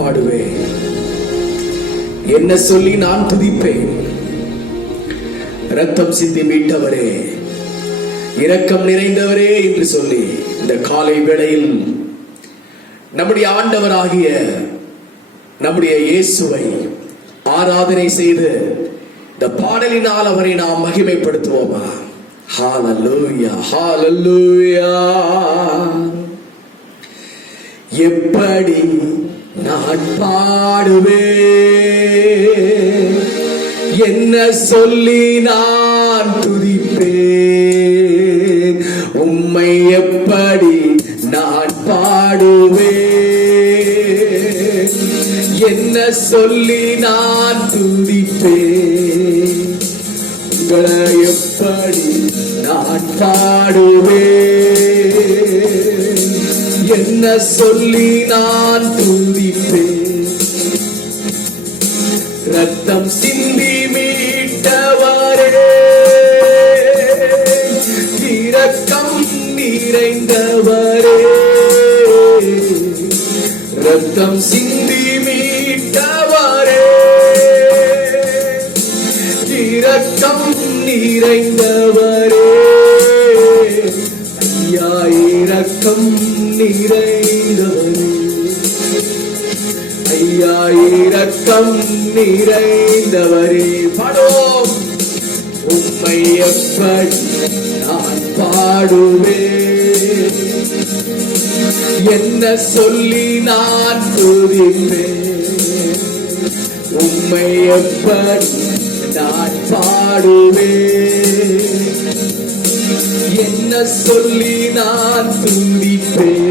பாடுவேன்? என்ன சொல்லி நான் துதிப்பேன்? இரத்தம் சிந்தி மீட்டவரே, இரக்கம் நிறைந்தவரே என்று சொல்லி இந்த காலை வேளையில் நம்முடைய ஆண்டவராகிய நம்முடைய இயேசுவை ஆராதனை செய்து இந்த பாடலினால் அவரை நாம் மகிமைப்படுத்துவோமா? ஹalleluya, ஹalleluya. எப்படி நான் பாடுவேன்? என்ன சொல்லி நான் துதிப்பேன்? உம்மை எப்படி நான் பாடுவேன்? என்ன சொல்லி நான் துதிப்பேன்? உங்களை எப்படி நான் பாடுவேன்? என்ன சொல்லி நான் துதிப்பேன்? ரத்தம் சிந்தி மீட்டவரே, இரக்கம் நிறைந்தவரே, ரத்தம் சிந்தி மீட்டவரே, இரக்கம் நிறைந்தவரே, ஐயா இரக்கம் நிறைந்தவரே, ஐயா இரக்கம் நிறைந்தவரே. பாடுவோம். உம்மை எப்படி நான் பாடுவேன்? என்ன சொல்லி நான் துதிப்பேன்? உம்மை எப்படி நான் பாடுவேன்? என்ன சொல்லி நான் துதிப்பேன்?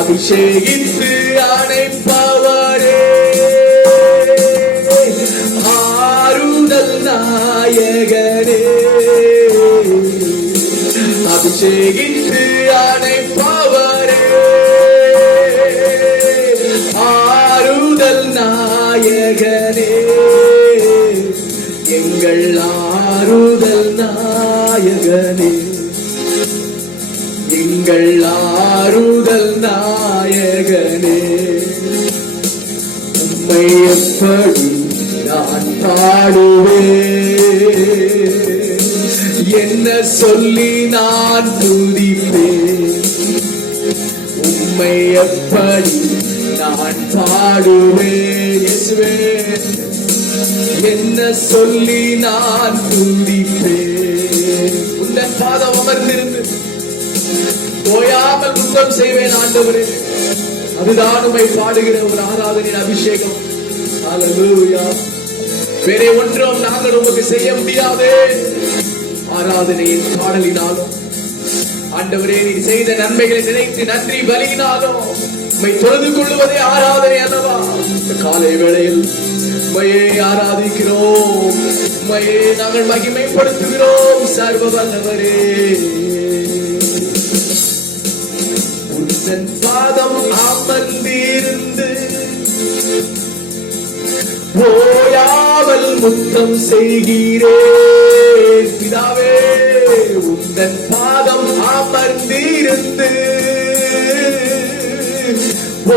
அபிஷேகித்து அணைப்பவரே, ஆறுதல் நாயகனே, அபிஷேகித்து அணைப்பவரே, ஆறுதல் நாயகனே, எங்கள் ஆறுதல் நாயகனே, எங்கள் ஆறுதல் நாயகனே. உம்மை எப்படி நான் பாடுவேன்? என்ன சொல்லி நான் துதிப்பேன்? உம்மை எப்படி நான் பாடுவேன்? இயேசுவே, என்ன சொல்லி நான் துதிப்பேன்? உந்தன் பாதம் அமர்ந்திருந்து ஓயாமல் துக்கம் செய்வேன் ஆண்டவரே. அதுதான் உம்மை பாடுகிற ஒரு ஆராதனையின் அபிஷேகம். ஹalleluya. வேறே ஒன்றும் நாங்கள் உமக்கு செய்ய முடியாது. ஆராதனையின் பாடலினாலும் ஆண்டவரே நீர் செய்த நன்மைகளை நினைத்து நன்றி பலியினாலும் உம்மை தொழுது கொள்வதே ஆராதனை அல்லவா? இந்த காலை வேளையில் உம்மையே ஆராதிக்கிறோம், உம்மையே நாங்கள் மகிமைப்படுத்துகிறோம். சர்வ வல்லவரே, உந்தன் பாதம் அமர்ந்திருந்து ஓயாமல் முத்தம் செய்கிறேன். பிதாவே, உந்தன் பாதம் அமர்ந்திருந்து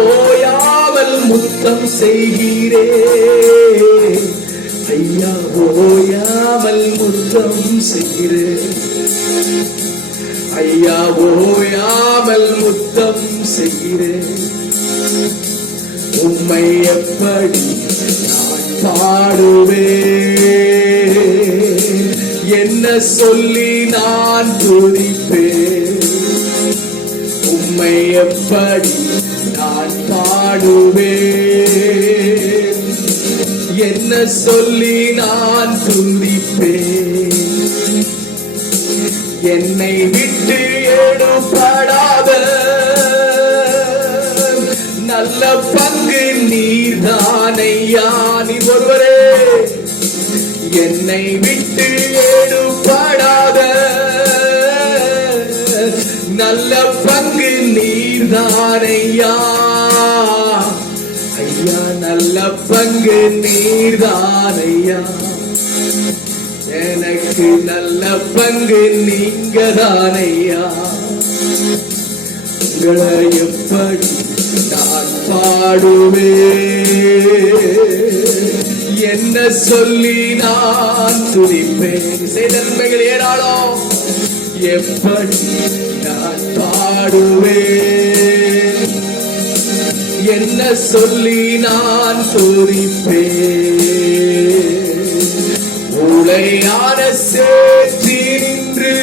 ஓயாமல் முத்தம் செய்கிறேன். ஐயா ஓயாமல் முத்தம் செய்கிறேன். ஐயா ஓயாமல் முத்தம் செய்கிறேன். உம்மை எப்படி நான் பாடுவேன்? என்ன சொல்லி நான் துதிப்பேன்? உம்மை எப்படி நான் பாடுவேன்? என்ன சொல்லி நான் துதிப்பேன்? என்னை விட்டு எடுபடாத நல்ல பங்கு நீர்தானையா. நீ ஒருவரே என்னை விட்டு எடுபடாத நல்ல பங்கு நீர்தானையா. ஐயா நல்ல பங்கு நீர்தானையா. எனக்கு நல்ல பங்கு நீங்கதானையா. உங்களை எப்படி நான் பாடுவேன், என்ன சொல்லி நான் துதிப்பேன். செய்த நன்மைகள் ஏராளம், எப்படி நான் பாடுவேன், என்ன சொல்லி நான் துதிப்பேன். உளையான சேற்றி நின்று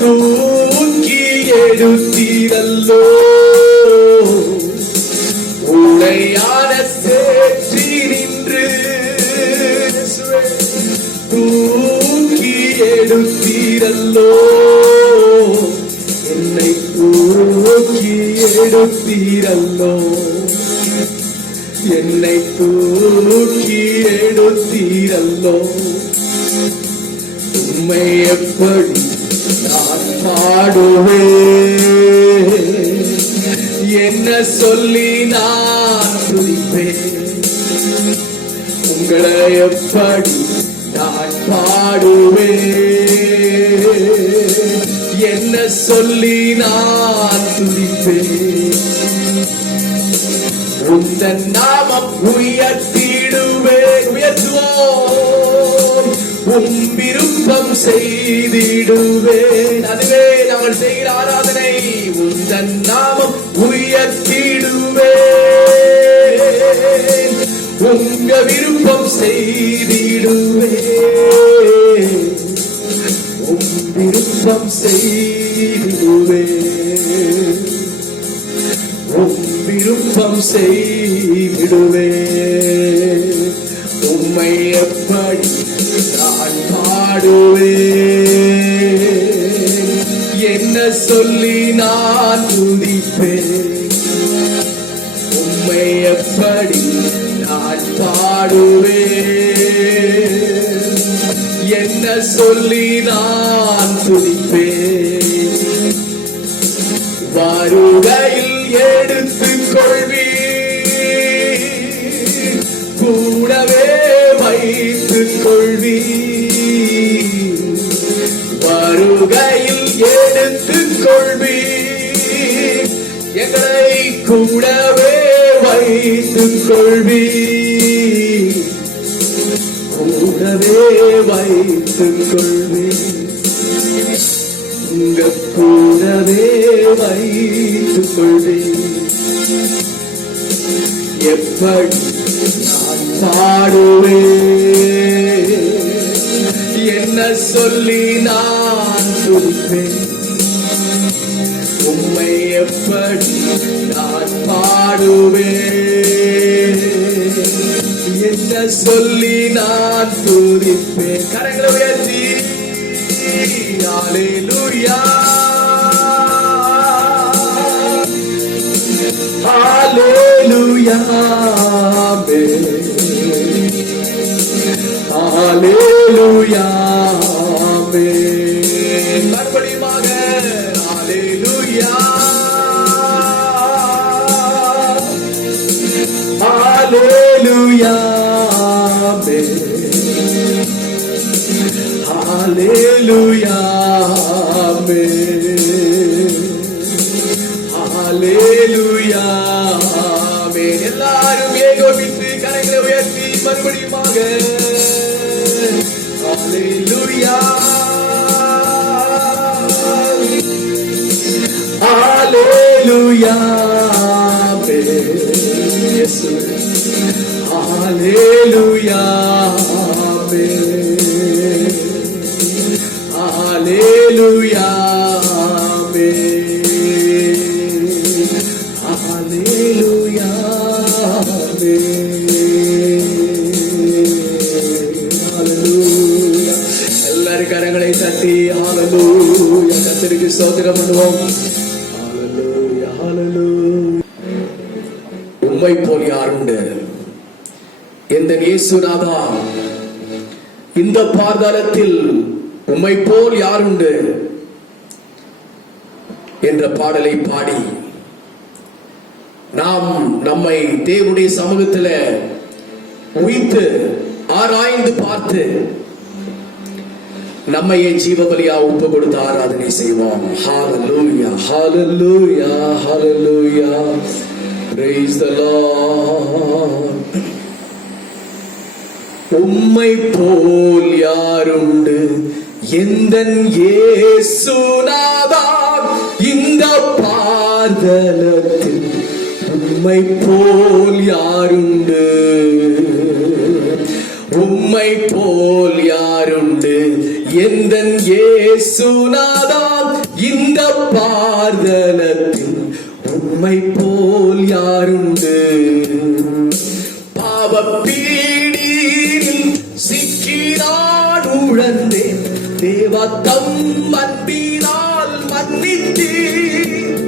தூக்கி எடுத்தீரல்லோ, உளையான சேற்றி நின்று தூக்கி எடுத்தீரல்லோ, என்னை தூக்கி எடுத்தீரல்லோ, என்னை தூக்கி எடுத்தீரல்லோ. உம்மை எப்படி நான் பாடுவேன், என்ன சொல்லி நான் துதிப்பேன். உங்களை எப்படி நான் பாடுவேன், என்ன சொல்லி நான் துதிப்பேன். உந்தன் நாமம் உயர்த்திடுவேன், உயர்த்துவோம், உம் விருப்பம் செய்திடுவேன். அதுவே நாங்கள் செய்கிற ஆராதனை. உந்தன் நாமம் உயர்த்திடுவேன், உங்க விருப்பம் செய்திடுவேன், உம் விருப்பம் செய்திடுவேன், உம் விருப்பம் செய்திடுவேன். உம்மை எப்படி நான் பாடுவேன், என்ன சொல்லி நான் துதிப்பேன். உம்மை எப்படி நான் பாடுவேன், என்ன சொல்லி நான் துதிப்பேன். வருகையில் எடுத்துக் கொள்வீர், கூடவே வைத்துக் கொள்வீர். வருகையில் எடுத்துக் கொள்வீர், எங்களை கூடவே வைத்துக் கொள்வீர், கூடவே வைத்துக் கொள்வீர். உங்க கூடவே வைத்துக் கொள்வேன். எப்படி நான் பாடுவேன், என்ன சொல்லி நான் துதிப்பேன். உம்மை எப்படி நான் பாடுவேன், என்ன சொல்லி நான் துதிப்பேன். கரங்களை உயர்த்தி Hallelujah, Hallelujah, Amen. Hallelujah, Amen. மறுபடியுமாக Hallelujah, Hallelujah, Amen. Hallelujah, Amen. Hallelujah, Amen. எல்லாரும் ஏகோபித்து கரங்களை உயர்த்தி மறுபடியுமாக Hallelujah, Hallelujah, Amen. Yes, Hallelujah, Amen. Hallelujah, Amen. Hallelujah, Amen. Hallelujah. எல்லாரும் கரங்களை தட்டி Hallelujah கர்த்தருக்கு ஸ்தோத்திரம் பண்ணுவோம். Hallelujah, Hallelujah. உம்மை போல் யாருண்டு எந்த இயேசுநாதா, இந்த பாதாளத்தில் உம்மை போல் யாருண்டு என்ற பாடலை பாடி நாம் நம்மை தேவனுடைய சமூகத்தில் உய்த்து ஆராய்ந்து பார்த்து நம்மையே ஜீவபலியா ஒப்பு கொடுத்து ஆராதனை செய்வோம். ஹalleluya hallelujah hallelujah praise the Lord. உம்மை போல் யாருண்டு எந்தன் இயேசுநாதா, இந்த பாதலத்தில் உம்மை போல் யாருண்டு, உம்மை போல் யாருண்டு எந்தன் இயேசுநாதா, இந்த பாதலத்தில் உம்மை போல் யாருண்டு. பாவப்பீடியில் சிக்கினான் உழந்தேன், தேவத்தம் அன்பினால் மன்னித்தீர்.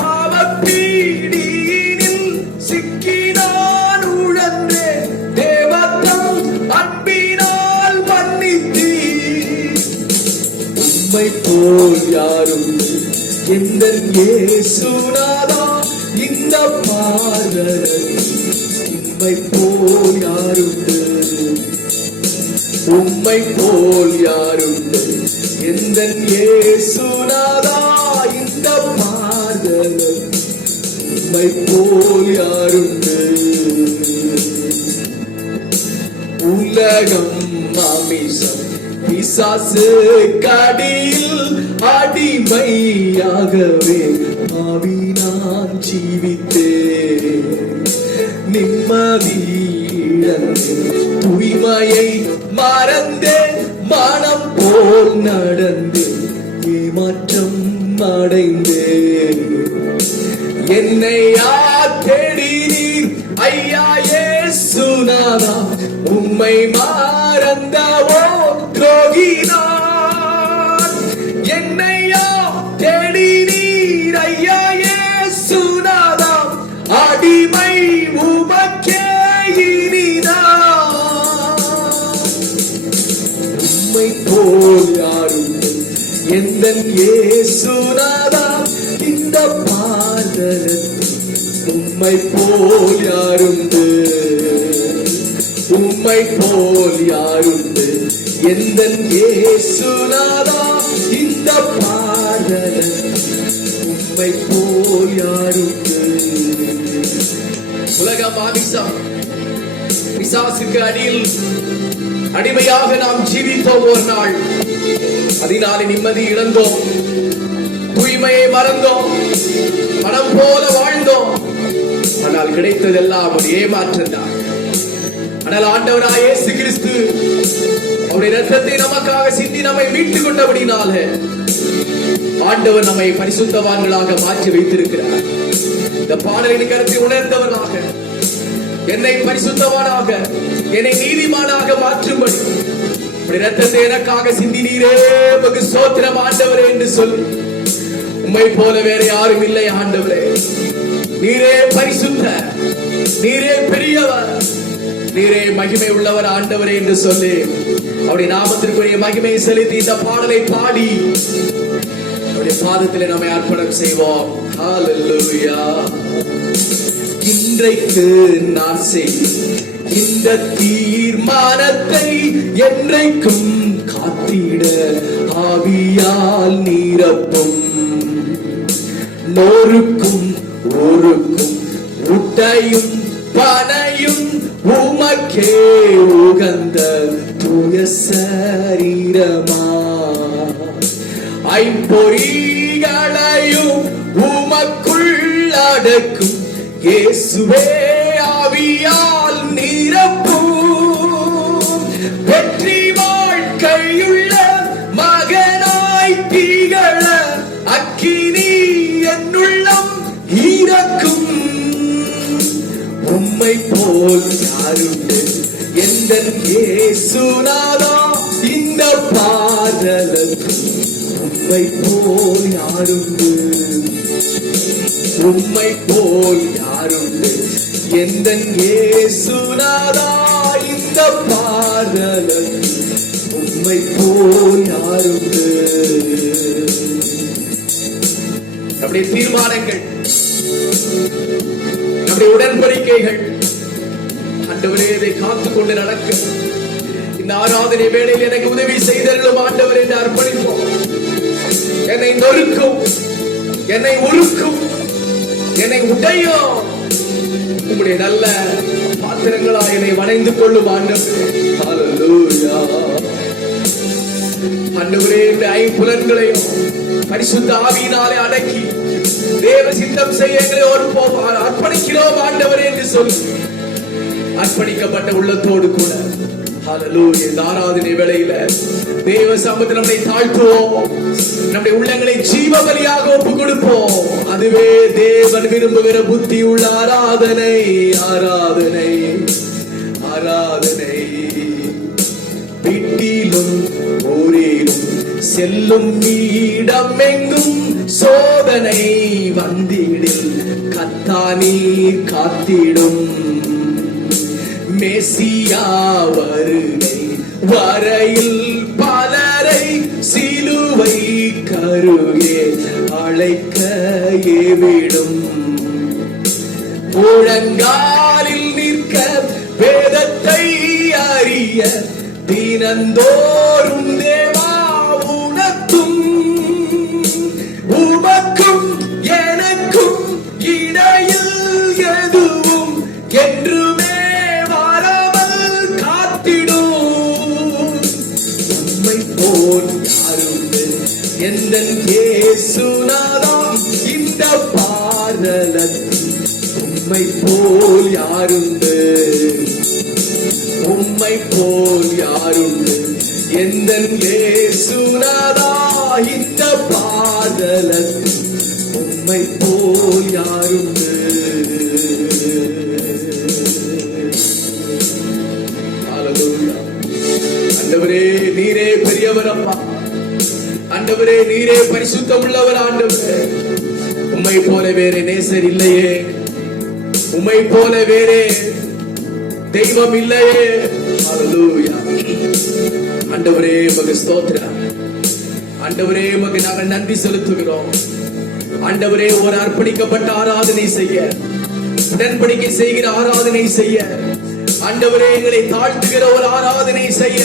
பாவப்பீடியில் சிக்கினான் உழந்தேன், தேவத்தம் அன்பினால் மன்னித்தீர். உம்மை போல் யாருண்டு எந்தன் இயேசுநாதா, இந்த பாதலத்தில் உம்மை போல் யாருண்டு, உம்மை போல் யாருண்டு எந்தன் இயேசுநாதா, இந்த பாதலத்தில் உம்மை போல் யாருண்டு. உலகம் மாமிசம் பிசாசு கடியில் அடிமையாகவே ஆவி நான் ஜீவித்தேன். நிம்மதி இழந்தேன், தூய்மையை மறந்தேன், மனம் போல் நடந்தேன், ஏமாற்றம் அடைந்தேன். என்னை யார் தேடினீர் ஐயா இயேசுநாதா, உம்மை மறந்தவோ துரோகினான். என்னை யார் தேடினீர் ஐயா இயேசுநாதா, அடிமை உமக்கே இனிதான். உம்மை போல் யாருண்டு எந்தன் இயேசுநாதா, இந்த பாதலத்தில் உம்மை போல் யாருண்டு, உம்மை போல் யாருண்டு எந்தன் இயேசுநாதா, இந்த பாதலத்தில் உம்மை போல் யாருண்டு. உலக மாமிசம் பிசாசுக்கு அடியில் அடிமையாக நாம் ஜீவித்தோம் ஒரு நாள். அதனாலே நிம்மதி இழந்தோம், தூய்மையை மறந்தோம், பணம் போல வாழ்ந்தோம். ஆனால் கிடைத்ததெல்லாம் ஒரு ஏமாற்றம் தான். ஆனால் ஆண்டவராய் இயேசு கிறிஸ்து அவருடைய இரத்தத்தை நமக்காக சிந்தி நம்மை மீட்டுக் கொண்டபடினால ஆண்டவர் நம்மை பரிசுத்தவான்களாக மாற்றி வைத்திருக்கிறார். இந்த பாடலின் கருத்தை உணர்ந்தவர்களாக, என்னை பரிசுத்தவானாக, என்னை நீதிமானாக மாற்றும்படி இரத்தத்தை எனக்காக சிந்தினீரே, உமக்கு ஸ்தோத்திரம் ஆண்டவரே என்று சொல்லி, உம்மை போல வேற யாரும் இல்லை ஆண்டவரே, நீரே பரிசுத்த, நீரே பெரியவர், நீரே மகிமை உள்ளவர் ஆண்டவரே என்று சொல்லி அவருடைய நாமத்திற்குரிய மகிமையை செலுத்தி இந்த பாடலை பாடி அவருடைய பாதத்திலே நம்மை அர்ப்பணம் செய்வோம். ஹalleluya. இன்றைக்கு நான் செய்யும் இந்த தீர்மானத்தை என்றைக்கும் காத்திட ஆவியால் நிரப்பும். நோருக்கும் ஊருக்கும் உட்டையும் பனையும் உமக்கே உகந்த தூய சரீரமா, ஐம்பொறிகளையும் உமக்குள் அடக்கும் இயேசுவே ஆவியால் நிரப்பும். வெற்றி வாழ்க்கையுள்ள மகனாய் திகழ அக்கினி என்னுள்ளம் ஈரக்கும். உம்மை போல் யாருண்டு எந்தன் இயேசுநாதா, இந்த பாதலத்தில் உம்மை போல் யாருண்டு, உம்மை போல் யாருண்டு எந்தன் இயேசுநாதா, இந்த பாதலத்தில் உம்மை போல் யாருண்டு. நம்முடைய தீர்மானங்கள், நம்முடைய உடன்படிக்கைகள் ஆண்டவரே இதை காத்துக்கொண்டு நடக்க இந்த ஆராதனை வேளையில் எனக்கு உதவி செய்தருளும் ஆண்டவர் என்று அர்ப்பணிப்போம். என்னை நொறுக்கும், என்னை உருக்கும், என்னை உடையும் உங்களுடைய நல்ல பாத்திரங்களா என்னை வணைந்து கொள்ளும் ஆண்டவரே. ஹல்லேலூயா. ஆண்டவரே, இந்த ஐம்புலன்களையும் பரிசுத்த ஆவியினாலே அடக்கி தேவ சித்தம் செய்ய எங்களை அர்ப்பணிக்கிறோம் ஆண்டவரே என்று சொல்லி அர்ப்பணிக்கப்பட்ட உள்ளத்தோடு கூட ஹல்லேலூயா இந்த ஆராதனை வேளையில தேவ சமூகத்தில் நம்மை தாழ்த்துவோம். நம்முடைய உள்ளங்களை ஜீவ பலியாக ஒப்பு கொடுப்போம். அதுவே தேவன் விரும்புகிற புத்தி உள்ள ஆராதனை. ஆராதனை ஆராதனை. வீட்டிலும் ஊரிலும் செல்லும் இடம் எங்கும் சோதனை வந்திடில் கத்தானீர் காத்திடும். மெசியா வருகை வரையில் பலரை சிலுவை கருகே அழைக்க ஏவிடும். முழங்காலில் நிற்க வேதத்தை அறிய தினந்தோறும் தேவா உனக்கும் உமக்கும் எனக்கும் இடையில் எதுவும் என்றுமே வராமல் காத்திடும். உம்மை போல் யாருண்டு எந்தன் இயேசுநாதா இந்த பாரலத்தில். உம்மை போல் யாருண்டு, உம்மை போல் யாருண்டு எந்தன் இயேசுநாதா இந்த பாதலத்தில். உம்மை போல் யாருண்டு. ஹல்லேலூயா. ஆண்டவரே, நீரே பெரியவர் அப்பா. ஆண்டவரே, நீரே பரிசுத்தம் உள்ளவர் ஆண்டவரே. உம்மை போல வேற நேசர் இல்லையே, உம்மை போல வேறே தெய்வம் இல்லையே. ஹல்லேலூயா. ஆண்டவரே உமக்கு ஸ்தோத்திரம். ஆண்டவரே உமக்கு நாங்கள் நன்றி செலுத்துகிறோம். ஆண்டவரே, ஒரு அர்ப்பணிக்கப்பட்ட ஆராதனை செய்ய, உடன்படிக்கை செய்கிற ஆராதனை செய்ய, ஆண்டவரே எங்களை தாழ்த்துகிற ஒரு ஆராதனை செய்ய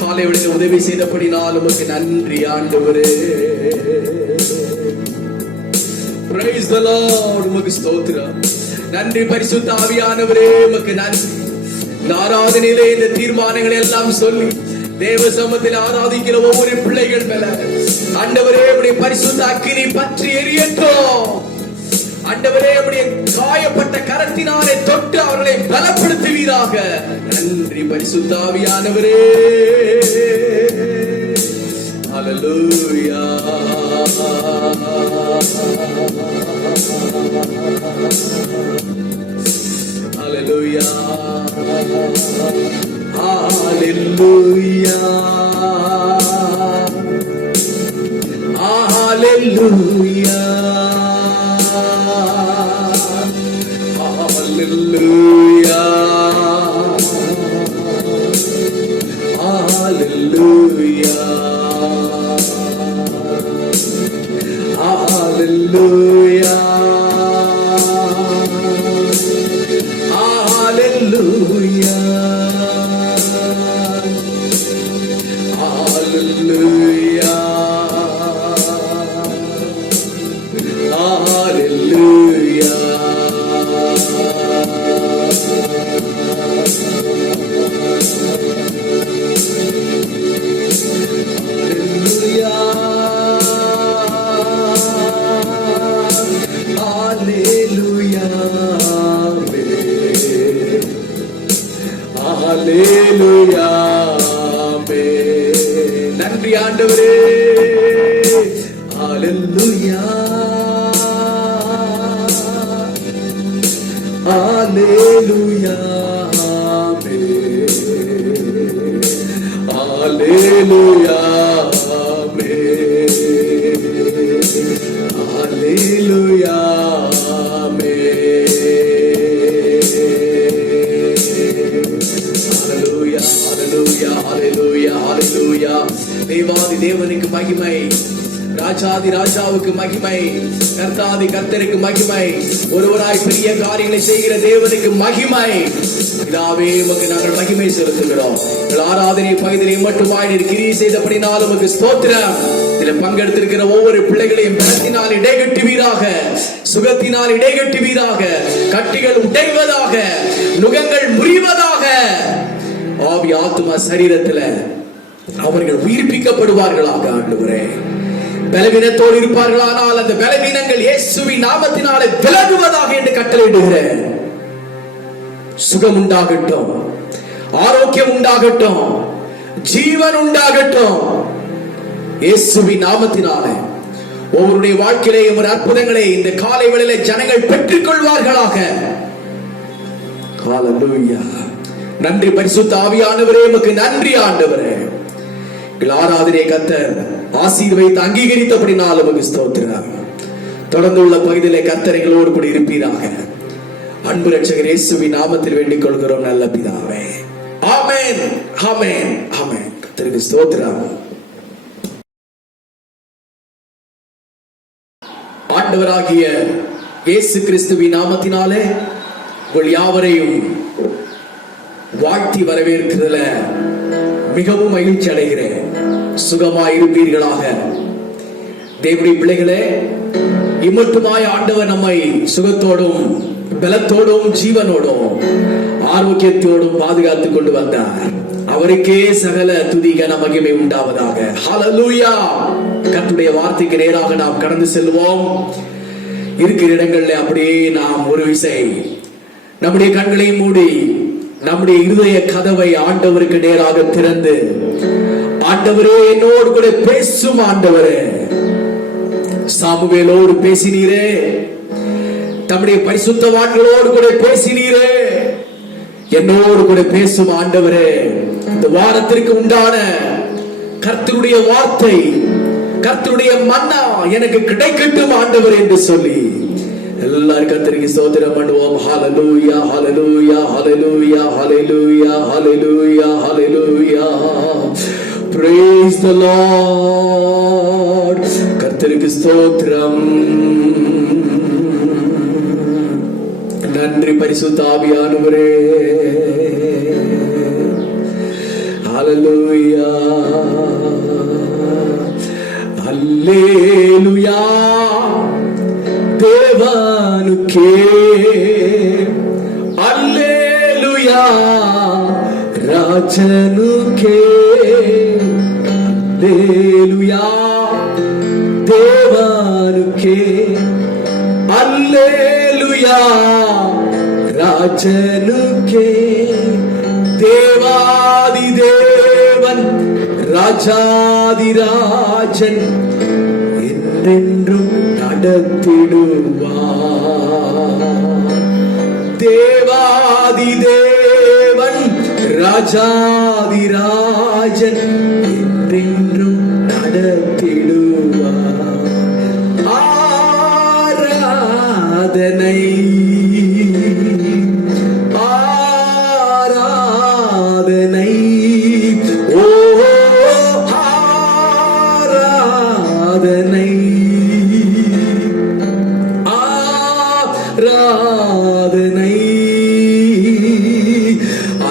காலை விட உதவி செய்தபடினால் உமக்கு நன்றி ஆண்டவரே. Praise the Lord. உமக்கு ஸ்தோத்திரம். நன்றி பரிசுத்த ஆவியானவரே, உமக்கு நன்றி. இந்த ஆராதனையிலே இந்த தீர்மானங்களை எல்லாம் சொல்லி தேவ சமூகத்தில் ஆராதிக்கிற ஒவ்வொரு பிள்ளைகள் மேல ஆண்டவரே உம்முடைய பரிசுத்த அக்கினி பற்றி எரியட்டும். ஆண்டவரே, உம்முடைய காயப்பட்ட கரத்தினாலே தொட்டு அவர்களை பலப்படுத்துவீராக. நன்றி பரிசுத்த ஆவியானவரே. ஹல்லேலூயா. Hallelujah. Hallelujah. Hallelujah. Hallelujah. Hallelujah. Hallelujah. Hallelujah. நன்றி ஆண்டவரே. Hallelujah. Hallelujah. Hallelujah. Hallelujah. தேவாதி தேவனுக்கு மகிமை. ராஜாதி ராஜாவுக்கு மகிமை, கர்த்தாதி கர்த்தருக்கு மகிமை, ஒருவராய் பெரிய காரியங்களை செய்கிற தேவனுக்கு மகிமை. பிதாவே உமக்கு நாங்கள் மகிமை செலுத்துகிறோம். ஆராதனை பகுதியை மட்டுமாய் நீர் கிரியை செய்தபடினால் உமக்கு ஸ்தோத்திரம். இதில் பங்கெடுத்திருக்கிற ஒவ்வொரு பிள்ளைகளையும் பலத்தினால் இடைகட்டுவீராக, சுகத்தினால் இடைகட்டுவீராக, கட்டிகள் உடைவதாக, நுகங்கள் முறிவதாக. ஆவி ஆத்துமா சரீரத்தில் அவர்கள் உயிர்ப்பிக்கப்படுவார்களாக. ஆண்டவரே, பலவீனத்தோடு இருப்பார்களானால் அந்த பலவீனங்கள் இயேசுவின் நாமத்தினாலே விலகுவதாக என்று கட்டளையிடுகிறேன். சுகம் உண்டாகட்டும், ஆரோக்கியம் உண்டாகட்டும், ஜீவன் உண்டாகட்டும். இயேசுவின் நாமத்தினாலே ஒவ்வொருடைய வாழ்க்கையிலேயும் ஒரு அற்புதங்களை இந்த காலை வேளையிலே ஜனங்கள் பெற்றுக் கொள்வார்களாக. ஹல்லேலூயா. நன்றி பரிசுத்த ஆவியானவரே, உமக்கு நன்றி ஆண்டவரே. ஆராதனை கர்த்தர் ஆசீர்வதித்து அங்கீகரித்தபடினால் உமக்கு ஸ்தோத்திரம். தொடர்ந்து உள்ள பகுதியிலே கர்த்தர் எங்களோடு கூட இருப்பீராக. அன்பு ரட்சகர் இயேசுவின் நாமத்தில் வேண்டிக் கொள்கிறோம் நல்ல பிதாவே. ஆமென், ஆமென், ஆமென். கர்த்தருக்கு ஸ்தோத்திரம். ஆண்டவராகிய இயேசு கிறிஸ்துவின் நாமத்தினாலே உங்கள் யாவரையும் வாழ்த்தி வரவேற்கிறதுல மிகவும் மகிழ்ச்சி அடைகிறேன். சுகமாய் இருப்பீர்களாக. தேவனுடைய பிள்ளைகளே, இம்மட்டுமாய் ஆண்டவர் நம்மை சுகத்தோடும் பலத்தோடும் ஜீவனோடும் ஆரோக்கியத்தோடும் பாதுகாத்துக் கொண்டு வந்தார். அவருக்கே சகல துதி கன மகிமை உண்டாவதாக. ஹல்லேலூயா. கர்த்தருடைய வார்த்தைக்கு நேராக நாம் கடந்து செல்வோம். இருக்கிற இடங்களில் அப்படியே நாம் ஒரு விசை நம்முடைய கண்களை மூடி நம்முடைய இருதய கதவை ஆண்டவருக்கு நேராக திறந்து, ஆண்டவரே என்னோடு கூட பேசும் ஆண்டவரே. சாமுவேலோடு பேசினீரே, தம்முடைய பரிசுத்தவான்களோடு கூட பேசினீரே, என்னோடு கூட பேசும் ஆண்டவரே. இந்த வாரத்திற்கு உண்டான கர்த்தருடைய வார்த்தை, கர்த்தருடைய மன்னா எனக்கு கிடைக்கட்டும் ஆண்டவர் என்று சொல்லி எல்லாரும் கர்த்தருக்கு ஸ்தோத்திரம் பண்ணுவோம். ஹல்லேலூயா, ஹல்லேலூயா, ஹல்லேலூயா, ஹல்லேலூயா, ஹல்லேலூயா, ஹல்லேலூயா. Praise the Lord. கர்த்தருக்கு ஸ்தோத்திரம். நன்றி பரிசுத்த ஆவியானவரே. ஹல்லேலூயா, ஹல்லேலூயா. தேவனுக்கே அல்லேலூயா, ராஜனுக்கே அல்லேலூயா. தேவனுக்கே அல்லேலூயா, ராஜனுக்கே. தேவாதி தேவன் ராஜாதி ராஜன் என்றென்றும் நடத்திடுவார். தேவாதி தேவன் ராஜாதி ராஜன் என்றென்றும் நடத்திடுவார். ஆராதனை ஆராதனை ஓ ஆராதனை ஆராதனை.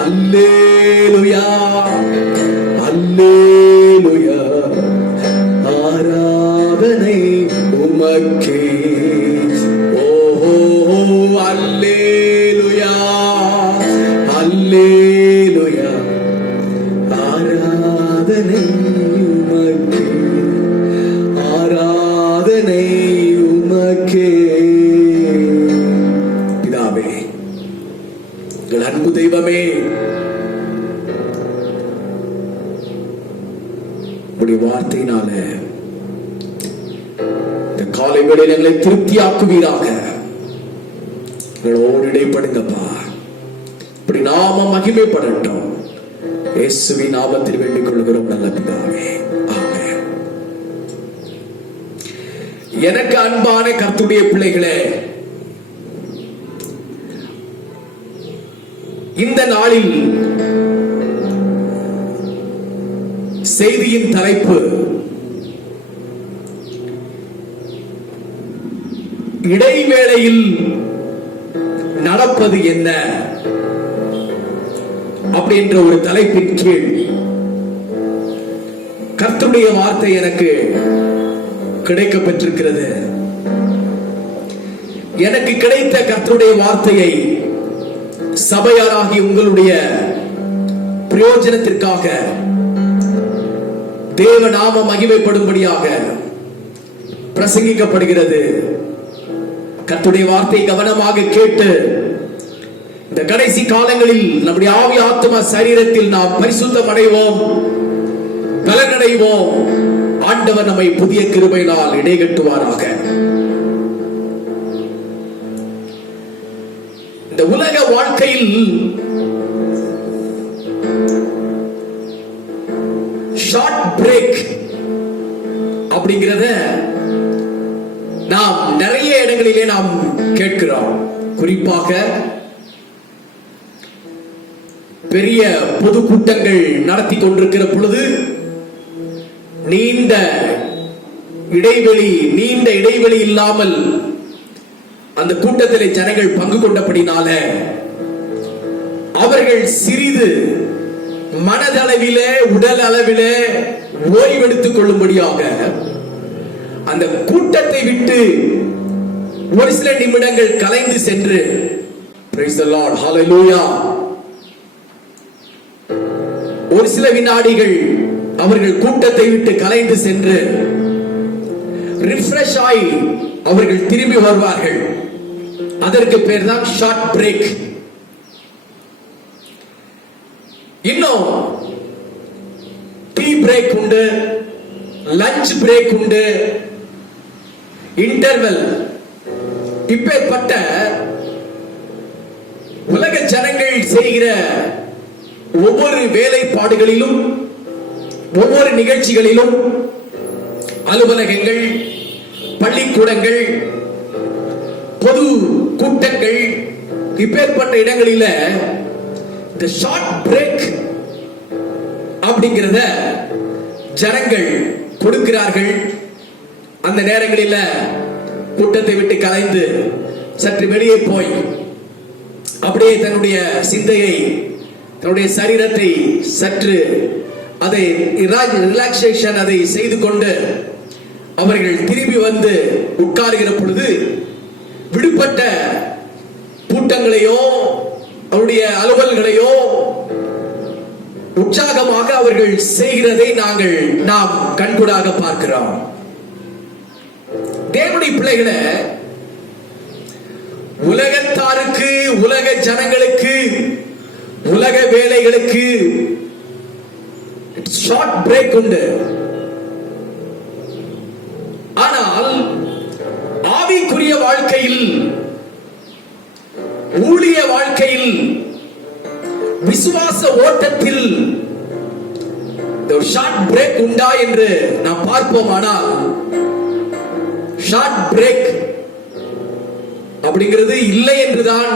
அல்லேலூயா, அல்லேலூயா. ஆராதனை உமக்கே. ஓஹோ, அல்லேலூயா, அல்லேலூயா. ஆராதனை உமக்கே, ஆராதனை உமக்கே. பிதாவே, எங்கள் அன்பு தெய்வமே, உடைய வார்த்தையினால இந்த காலை வேளையில் எங்களை திருப்தியாக்குவீராக. எங்களோடு இடைப்படுங்கப்பா. இப்படி நாம மகிமைப்படட்டும். இயேசுவின் நாமத்தில் வேண்டிக் கொள்கிறோம் நல்ல பிதாவே. ஆமென். எனக்கு அன்பான கர்த்தருடைய பிள்ளைகளே, இந்த நாளில் செய்தியின் தலைப்பு இடைவேளையில் நடப்பது என்ன அப்படின்ற ஒரு தலைப்பின் கீழ் கர்த்தருடைய வார்த்தை எனக்கு கிடைக்கப்பட்டிருக்கிறது. எனக்கு கிடைத்த கர்த்தருடைய வார்த்தையை சபையாராகி உங்களுடைய பிரயோஜனத்திற்காக தேவ நாம மகிமைப்படும்படியாக பிரசங்கிக்கப்படுகிறது. கர்த்தருடைய வார்த்தை கவனமாக கேட்டு இந்த கடைசி காலங்களில் நம்முடைய ஆவி ஆத்மா சரீரத்தில் நாம் பரிசுத்தம் அடைவோம், பலனடைவோம். ஆண்டவர் நம்மை புதிய கிருபையினால் இடைகட்டுவாராக. இந்த உலக வாழ்க்கையில் ஷார்ட் பிரேக் அப்படிங்கிறத நாம் நிறைய இடங்களிலே நாம் கேட்கிறோம். குறிப்பாக பெரிய பொதுக்கூட்டங்கள் நடத்தி கொண்டிருக்கிற பொழுது நீண்ட இடைவெளி இல்லாமல் அந்த கூட்டத்திலே ஜனங்கள் பங்கு கொண்டபடினால அவர்கள் சிறிது மனதளவிலே உடல் அளவிலே ஓய்வெடுத்துக் கொள்ளும்படியாக அந்த கூட்டத்தை விட்டு ஒரு சில நிமிடங்கள் கலைந்து சென்று, praise the Lord, hallelujah, ஒரு சில வினாடிகள் அவர்கள் கூட்டத்தை விட்டு கலைந்து சென்று ரிஃப்ரெஷ் ஆகி அவர்கள் திரும்பி வருவார்கள். அதற்கு பேர் தான் ஷார்ட் பிரேக். இன்னும் டீ பிரேக் உண்டு, லஞ்ச் பிரேக் உண்டு, இன்டர்வல். இப்பேற்பட்ட உலக ஜனங்கள் செய்கிற ஒவ்வொரு வேலைப்பாடுகளிலும் ஒவ்வொரு நிகழ்ச்சிகளிலும் அலுவலகங்கள், பள்ளிக்கூடங்கள், பொது கூட்டங்கள், இப்பேற்பட்ட இடங்களில் இந்த ஷார்ட் பிரேக் அப்படிங்கிறத ஜனங்கள் கொடுக்கிறார்கள். அந்த நேரங்களில் கூட்டத்தை விட்டு கலைந்து சற்று வெளியே போய் அப்படியே தன்னுடைய சிந்தையை, தன்னுடைய சரீரத்தை சற்று அதை ரிலாக்ஸேஷன் அதை செய்து கொண்டு அவர்கள் திரும்பி வந்து உட்காருகிற பொழுது விடுபட்ட கூட்டங்களையோ அவருடைய அலுவல்களையோ உற்சாகமாக அவர்கள் செய்கிறதை நாம் கண்கூடாக பார்க்கிறோம். தேவனுடைய பிள்ளைகளை, உலகத்தாருக்கு, உலக ஜனங்களுக்கு, உலக வேலைகளுக்கு ஷார்ட் பிரேக் உண்டு. ஆனால் ஆவிக்குரிய வாழ்க்கையில், ஊழிய வாழ்க்கையில், விசுவாச ஓட்டத்தில் ஷார்ட் பிரேக் உண்டா என்று நாம் பார்ப்போம். ஆனால் ஷார்ட் பிரேக் அப்படிங்கிறது இல்லை என்றுதான்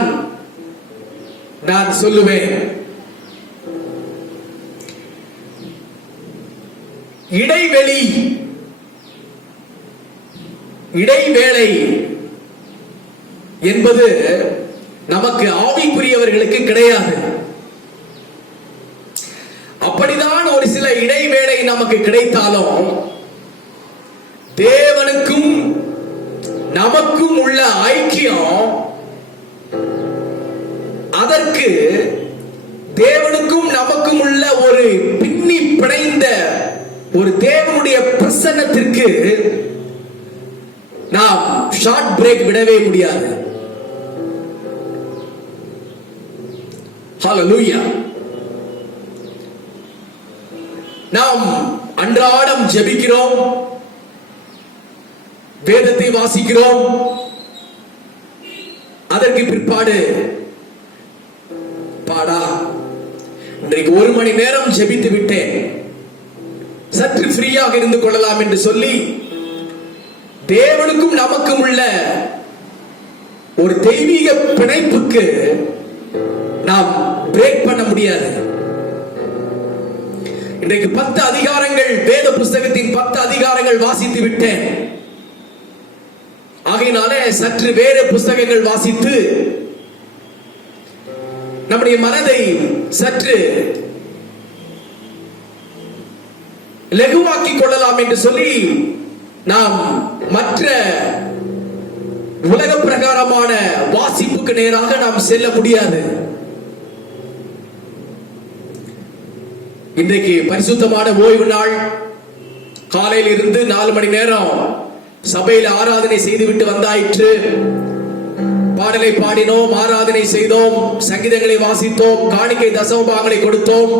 நான் சொல்லுவேன். இடைவேளை என்பது நமக்கு ஆவிக்குரியவர்களுக்கு கிடையாது. அப்படிதான் ஒரு சில இடைவேளை நமக்கு கிடைத்தாலும் தேவனுக்கும் நமக்கும் உள்ள ஐக்கியம், அதற்கு தேவனுக்கும் நமக்கும் உள்ள ஒரு பின்னி பிணைந்த ஒரு தேவனுடைய பிரசன்னத்திற்கு நாம் ஷார்ட் பிரேக் விடவே முடியாது. ஹல்லேலூயா. நாம் அன்றாடம் ஜெபிக்கிறோம், வேதத்தை வாசிக்கிறோம். அதற்கு பிற்பாடு பாடா இன்றைக்கு 1 மணி நேரம் ஜெபித்து விட்டேன், சற்று ஃப்ரீயாக இருந்து கொள்ளலாம் என்று சொல்லி தேவனுக்கும் நமக்கும் உள்ள ஒரு தெய்வீக பிணைப்புக்கு நாம் பிரேக் பண்ண முடியாது. இன்றைக்கு 10 அதிகாரங்கள், வேத புஸ்தகத்தின் 10 அதிகாரங்கள் வாசித்து விட்டேன். ஆக ஆகையினாலே சற்று வேறு புஸ்தகங்கள் வாசித்து நம்முடைய மனதை சற்று லகுவாக்கிக் கொள்ளலாம் என்று சொல்லி நாம் மற்ற உலக பிரகாரமான வாசிப்புக்கு நேராக நாம் செல்ல முடியாது. இன்றைக்கு பரிசுத்தமான ஓய்வு நாள். காலையில் இருந்து 4 மணி நேரம் சபையில் ஆராதனை செய்துவிட்டு வந்தாயிற்று. பாடலை பாடினோம், ஆராதனை செய்தோம், சங்கீதங்களை வாசித்தோம், காணிக்கை தசமபாகங்களை கொடுத்தோம்,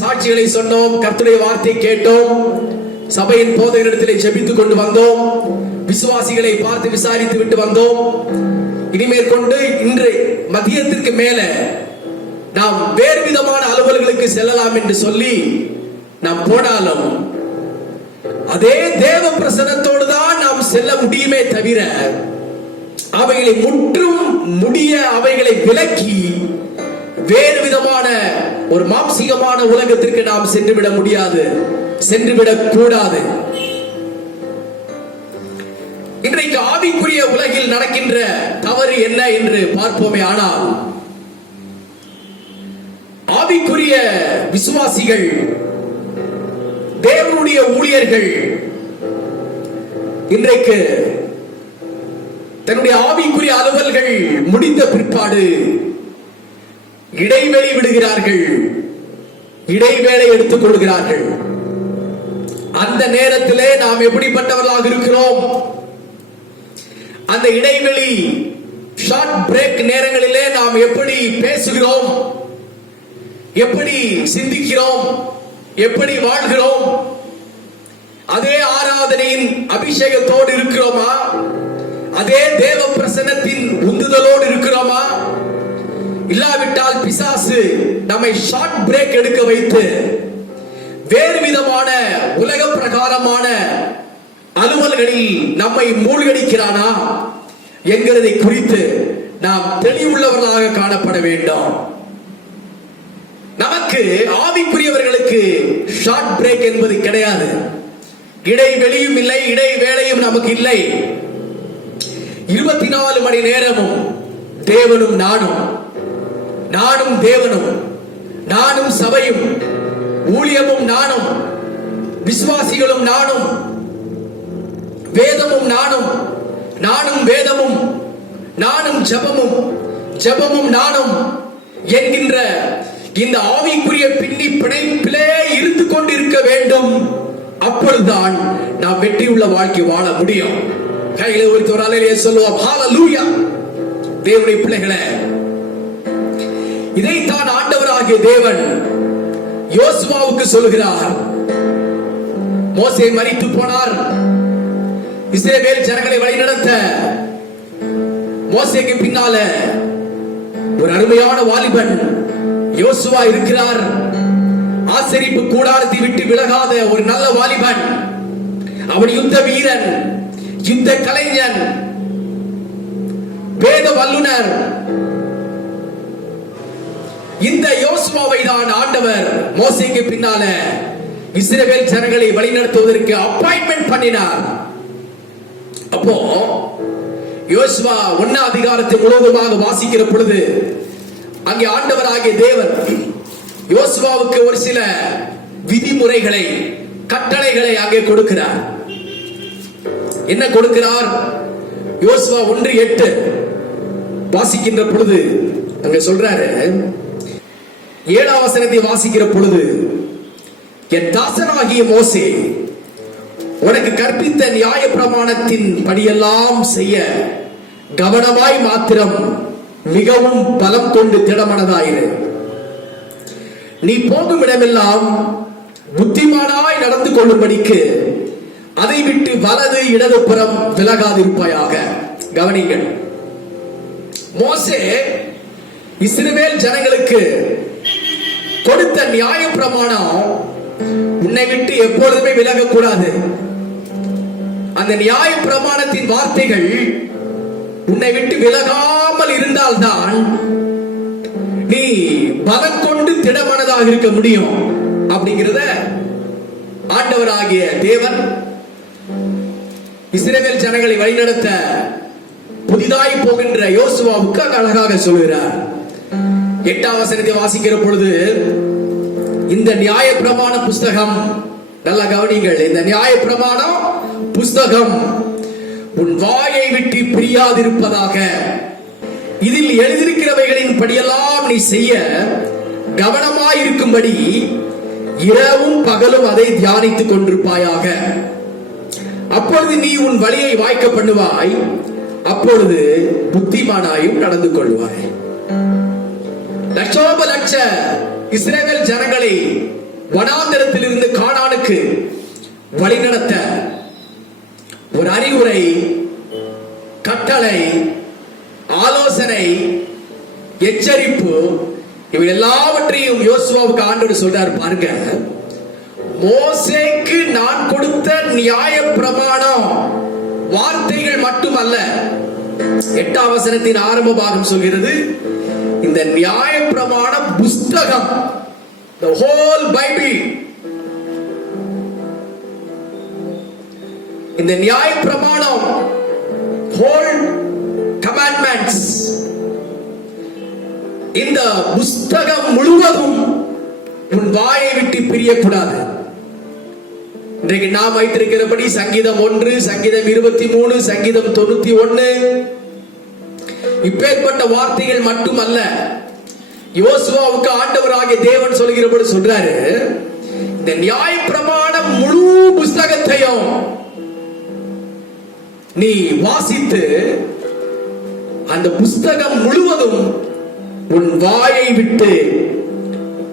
சாட்சிகளை சொன்னோம், கர்த்தருடைய வார்த்தை கேட்டோம், சபையின் போதகரிடத்திலே ஜெபித்துக் கொண்டு வந்தோம், விசுவாசிகளை பார்த்து விசாரித்து விட்டு வந்தோம். இனிமேற்கொண்டு இன்று மதியத்திற்கு மேல நாம் வேறு விதமான அலுவல்களுக்கு செல்லலாம் என்று சொல்லி நாம் போனாலும் அதே தேவ பிரசன்னத்தோடு தான் நாம் செல்ல முடியுமே தவிர அவைகளை முற்றும் முடிய அவைகளை விலக்கி வேறு விதமான ஒரு மாம்சீகமான உலகத்திற்கு நாம் சென்றுவிட முடியாது, சென்றுவிடக் கூடாது. இன்றைக்கு ஆவிக்குரிய உலகில் நடக்கின்ற தவறு என்ன என்று பார்ப்போமே. ஆனால் ஆவிக்குரிய விசுவாசிகள், தேவனுடைய ஊழியர்கள் இன்றைக்கு தன்னுடைய ஆவிக்குரிய அலுவல்கள் முடிந்த பிற்பாடு இடைவெளி விடுகிறார்கள், இடைவேளை எடுத்துக் கொள்கிறார்கள். அந்த நேரத்திலே நாம் எப்படிப்பட்டவர்களாக இருக்கிறோம்? அந்த இடைவெளி ஷார்ட் பிரேக் நேரங்களிலே நாம் எப்படி பேசுகிறோம், எப்படி சிந்திக்கிறோம், எப்படி வாழ்கிறோம்? அதே ஆராதனையின் அபிஷேகத்தோடு இருக்கிறோமா? அதே தேவ பிரசன்னத்தின் உந்துதலோடு இருக்கிறோமா? இல்லாவிட்டால் பிசாசு நம்மை ஷார்ட் பிரேக் எடுக்க வைத்து வேறு விதமான உலக பிரகாரமான அலுவல்களில் நம்மை மூழ்கடிக்கிறானா என்கிறதை குறித்து நாம் தெளிவுள்ளவர்களாக காணப்பட வேண்டும். நமக்கு ஆவிக்குரியவர்களுக்கு ஷார்ட் பிரேக் என்பது கிடையாது. இடைவெளியும் இல்லை, இடைவேளையும் நமக்கு இல்லை. 24 மணி நேரமும் தேவனும் நானும், நானும் தேவனும், நானும் சபையும், ஊழியமும் நானும், விசுவாசிகளும் நானும், வேதமும் நானும், நானும் வேதமும், நானும் ஜெபமும், ஜெபமும் நானும் என்கின்ற இந்த ஆவிக்குரிய பின்னி பிணைப்பிலே இருந்து கொண்டிருக்க வேண்டும். அப்பொழுதுதான் நாம் வெற்றியுள்ள வாழ்க்கை வாழ முடியும். கையில ஒரு அலையிலே சொல்லுவோம், ஹalleluya. தேவனுடைய பிள்ளைகளே, இதைத்தான் ஆண்டவராகிய தேவன் யோசுவாவுக்கு சொல்கிறார். மோசே மரித்து போனார். இஸ்ரவேல் ஜனங்களை வழிநடத்த மோசேக்கு பின்னால ஒரு அருமையான வாலிபன் யோசுவா இருக்கிறார். ஆசரிப்பு கூடாரத்தை விட்டு விலகாத ஒரு நல்ல வாலிபன். அவன் யுத்த வீரன், யுத்த கலைஞன், வேத வல்லுனர். இந்த யோசுவாவை தான் ஆண்டவர் மோசேக்கு பின்னால இஸ்ரவேல் ஜனங்களை வழிநடத்துவதற்கு அப்பாயின்மெண்ட் பண்ணினார். அப்போ யோசுவா 1 அதிகாரத்தை முழுவதுமாக வாசிக்கிற பொழுது அங்கே ஆண்டவராகிய தேவன் யோசுவாவுக்கு ஒரு சில விதிமுறைகளை, கட்டளைகளை அங்கே கொடுக்கிறார். என்ன கொடுக்கிறார்? யோசுவா 1:8 வாசிக்கின்ற பொழுது அங்க சொல்றாரு, 7ஆம் வசனத்தை வாசிக்கிற பொழுது, என் தாசனாகிய மோசே உனக்கு கற்பித்த நியாய பிரமாணத்தின் படியெல்லாம் செய்ய கவனமாய் மாத்திரம் மிகவும் பலம் கொண்டு திடமனதாயிரு. நீ போகும் இடமெல்லாம் புத்திமானாய் நடந்து கொள்ளும்படிக்கு அதை விட்டு வலது இடது புறம் விலகாதிருப்பாயாக. கவனிங்கள், மோசே இஸ்ரவேல் ஜனங்களுக்கு கொடுத்த நியாய பிரமாணம் உன்னை விட்டு எப்பொழுதுமே விலகக்கூடாது. அந்த நியாய பிரமாணத்தின் வார்த்தைகள் உன்னை விட்டு விலகாமல் இருந்தால்தான் நீ பலம் கொண்டு திடமனதாக இருக்க முடியும். அப்படிங்கிறத ஆண்டவராகிய தேவன் இஸ்ரவேல் ஜனங்களை வழிநடத்த புதிதாய் போகின்ற யோசுவாவுக்கு அழகாக சொல்கிறார். 8ஆம் வசனத்தை வாசிக்கிற பொழுது, இந்த நியாயப்பிரமாண புஸ்தகம், நல்லா கவனிங்கள், இந்த நியாயப்பிரமாண புஸ்தகம் உன் வாயை விட்டு பிரியாதிருப்பதாக, இதில் எழுதியிருக்கிறவைகளின் படியெல்லாம் நீ செய்ய கவனமாயிருக்கும்படி இரவும் பகலும் அதை தியானித்துக் கொண்டிருப்பாயாக. அப்பொழுது நீ உன் வழியை வாய்க்க பண்ணுவாய், அப்பொழுது புத்திமானாயும் நடந்து கொள்வாய். லட்சோப லட்ச இஸ்ரவேல் ஜனங்களை வனாந்தரத்தில் இருந்து கானானுக்கு வழிநடத்த ஒரு அறிவுரை, கட்டளை, ஆலோசனை, எச்சரிப்பு, இவை எல்லாவற்றையும் யோசுவாவுக்கு ஆண்டவர் சொல்றார். பாருங்க, மோசேக்கு நான் கொடுத்த நியாய பிரமாணம் வார்த்தைகள் மட்டுமல்ல. 8ஆம் வசனத்தின் ஆரம்ப பாகம் சொல்கிறது, இந்த நியாய பிரமாண புஸ்தகம், the whole Bible, இந்த நியாய பிரமாணம், whole commandments, இந்த புஸ்தகம் முழுவதும் உன் வாயை விட்டு பிரியக்கூடாது. இன்றைக்கு நாம் வைத்திருக்கிறபடி சங்கீதம் 1, சங்கீதம் 23, சங்கீதம் 91, இப்பேற்பட்ட வார்த்தைகள் மட்டுமல்ல. யோசுவாவுக்கு ஆண்டவராகிய தேவன் சொல்கிறபடி சொல்றாரு, இந்த நியாய பிரமாணம் முழு புஸ்தகத்தையும் நீ வாசித்து அந்த புஸ்தகம் முழுவதும் உன் வாயை விட்டு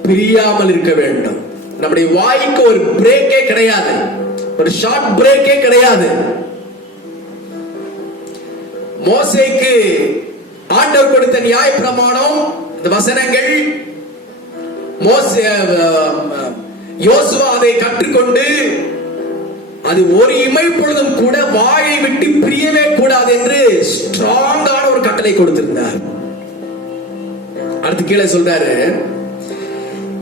பிரியாமல் இருக்க வேண்டும். நம்முடைய வாய்க்கு ஒரு பிரேக்கே கிடையாது, ஒரு ஷார்ட் பிரேக்கே கிடையாது. மோசேக்கு ஆண்டவர் கொடுத்த நியாய பிரமாணம், இந்த வசனங்கள், யோசுவா அதை கற்றுக்கொண்டு அது ஒரு இமை பொழுதும் கூட வாயை விட்டு பிரியவே கூடாது என்று ஸ்ட்ராங்கான ஒரு கட்டளை கொடுத்திருந்தார். அடுத்து கீழே சொல்றாரு,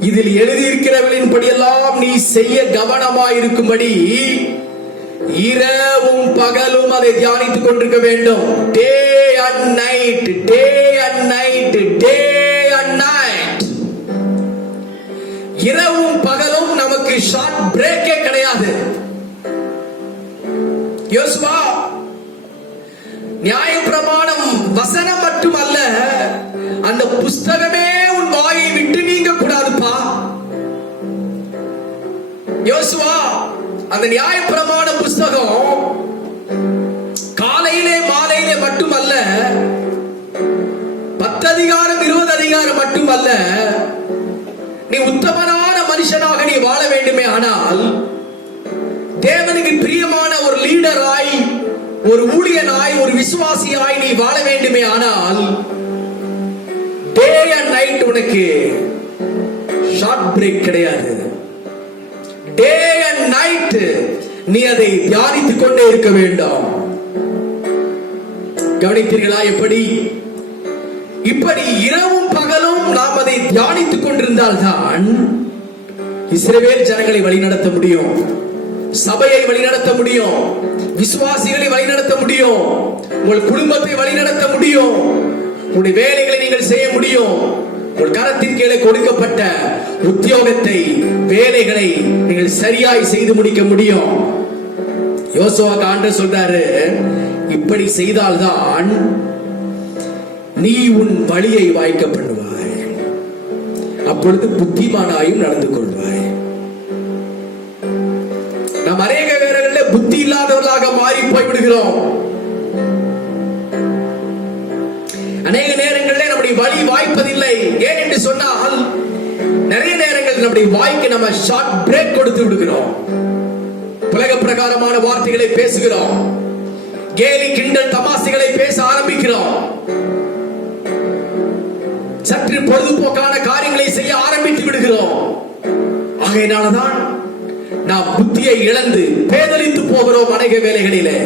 இதில் எழுதியிருக்கிறவர்களின் படியெல்லாம் நீ செய்ய கவனமாயிருக்கும்படி இரவும் பகலும் அதை தியானித்துக் கொண்டிருக்க வேண்டும். Day and night, day and night, day and night. இரவும் பகலும் நமக்கு ஷார்ட் பிரேக்கே கிடையாது. யோசுவா, நியாயப்பிரமாணம் வசனம் மட்டுமல்ல, அந்த புஸ்தகமே உன் வாயை விட்டு நீங்க கூடாதுப்பா. யோசுவா, அந்த நியாயப்பிரமாண புஸ்தகம் காலையிலே மாலையிலே மட்டுமல்ல, 10 அதிகாரம் 20 அதிகாரம் மட்டுமல்ல, நீ உத்தமனான மனுஷனாக நீ வாழ வேண்டுமே ஆனால், தேவனுக்கு பிரியமான ஒரு லீடராய், ஒரு ஊழியனாய், ஒரு விசுவாசியாய் நீ வாழ வேண்டுமே ஆனால், டே அண்ட் நைட் உனக்கு ஷார்ட் பிரேக் கிடையாது. டே அண்ட் நைட் நீ அதை தியானித்துக் கொண்டே இருக்க வேண்டும். கவனித்தீர்களா? இப்படி இரவும் பகலும் நாம் அதை தியானித்துக் கொண்டிருந்தால் தான் இஸ்ரவேல் ஜனங்களை வழிநடத்த முடியும், சபையை வழிநடத்த முடியும், விசுவாசிகளை வழிநடத்த முடியும், உங்கள் குடும்பத்தை வழிநடத்த முடியும், உங்களுடைய வேலைகளை நீங்கள் செய்ய முடியும், உங்கள் கரத்தின் கீழே கொடுக்கப்பட்ட உத்தியோகத்தை, வேலைகளை நீங்கள் சரியாய் செய்து முடிக்க முடியும். யோசுவாவுக்கு ஆண்டவர் சொல்றாரு, இப்படி செய்தால்தான் நீ உன் வழியை வாய்க்க பண்ணுவாய், அப்பொழுது புத்திமானாயும் நடந்து கொள்வாய். நாம் அநேக வேளைகளில் புத்தி இல்லாதவர்களாக மாறி போய்விடுகிறோம். அநேக நேரங்களில் நம்முடைய வழி வாய்ப்பதில்லை. ஏன் என்று சொன்னால், நிறைய நேரங்களில் நம்முடைய வாய்க்கு நம்ம ஷார்ட் பிரேக் கொடுத்து விடுகிறோம். உலக பிரகாரமான வார்த்தைகளை பேசுகிறோம், கேலி கிண்டல் தமாசுகளை பேச ஆரம்பிக்கிறோம், சற்று பொழுதுபோக்கான காரியங்களை செய்ய ஆரம்பித்து விடுகிறோம். ஆகையினால்தான் நாம் புத்தியை இழந்து பேதலித்து போகிறோம். அநேக வேளைகளிலே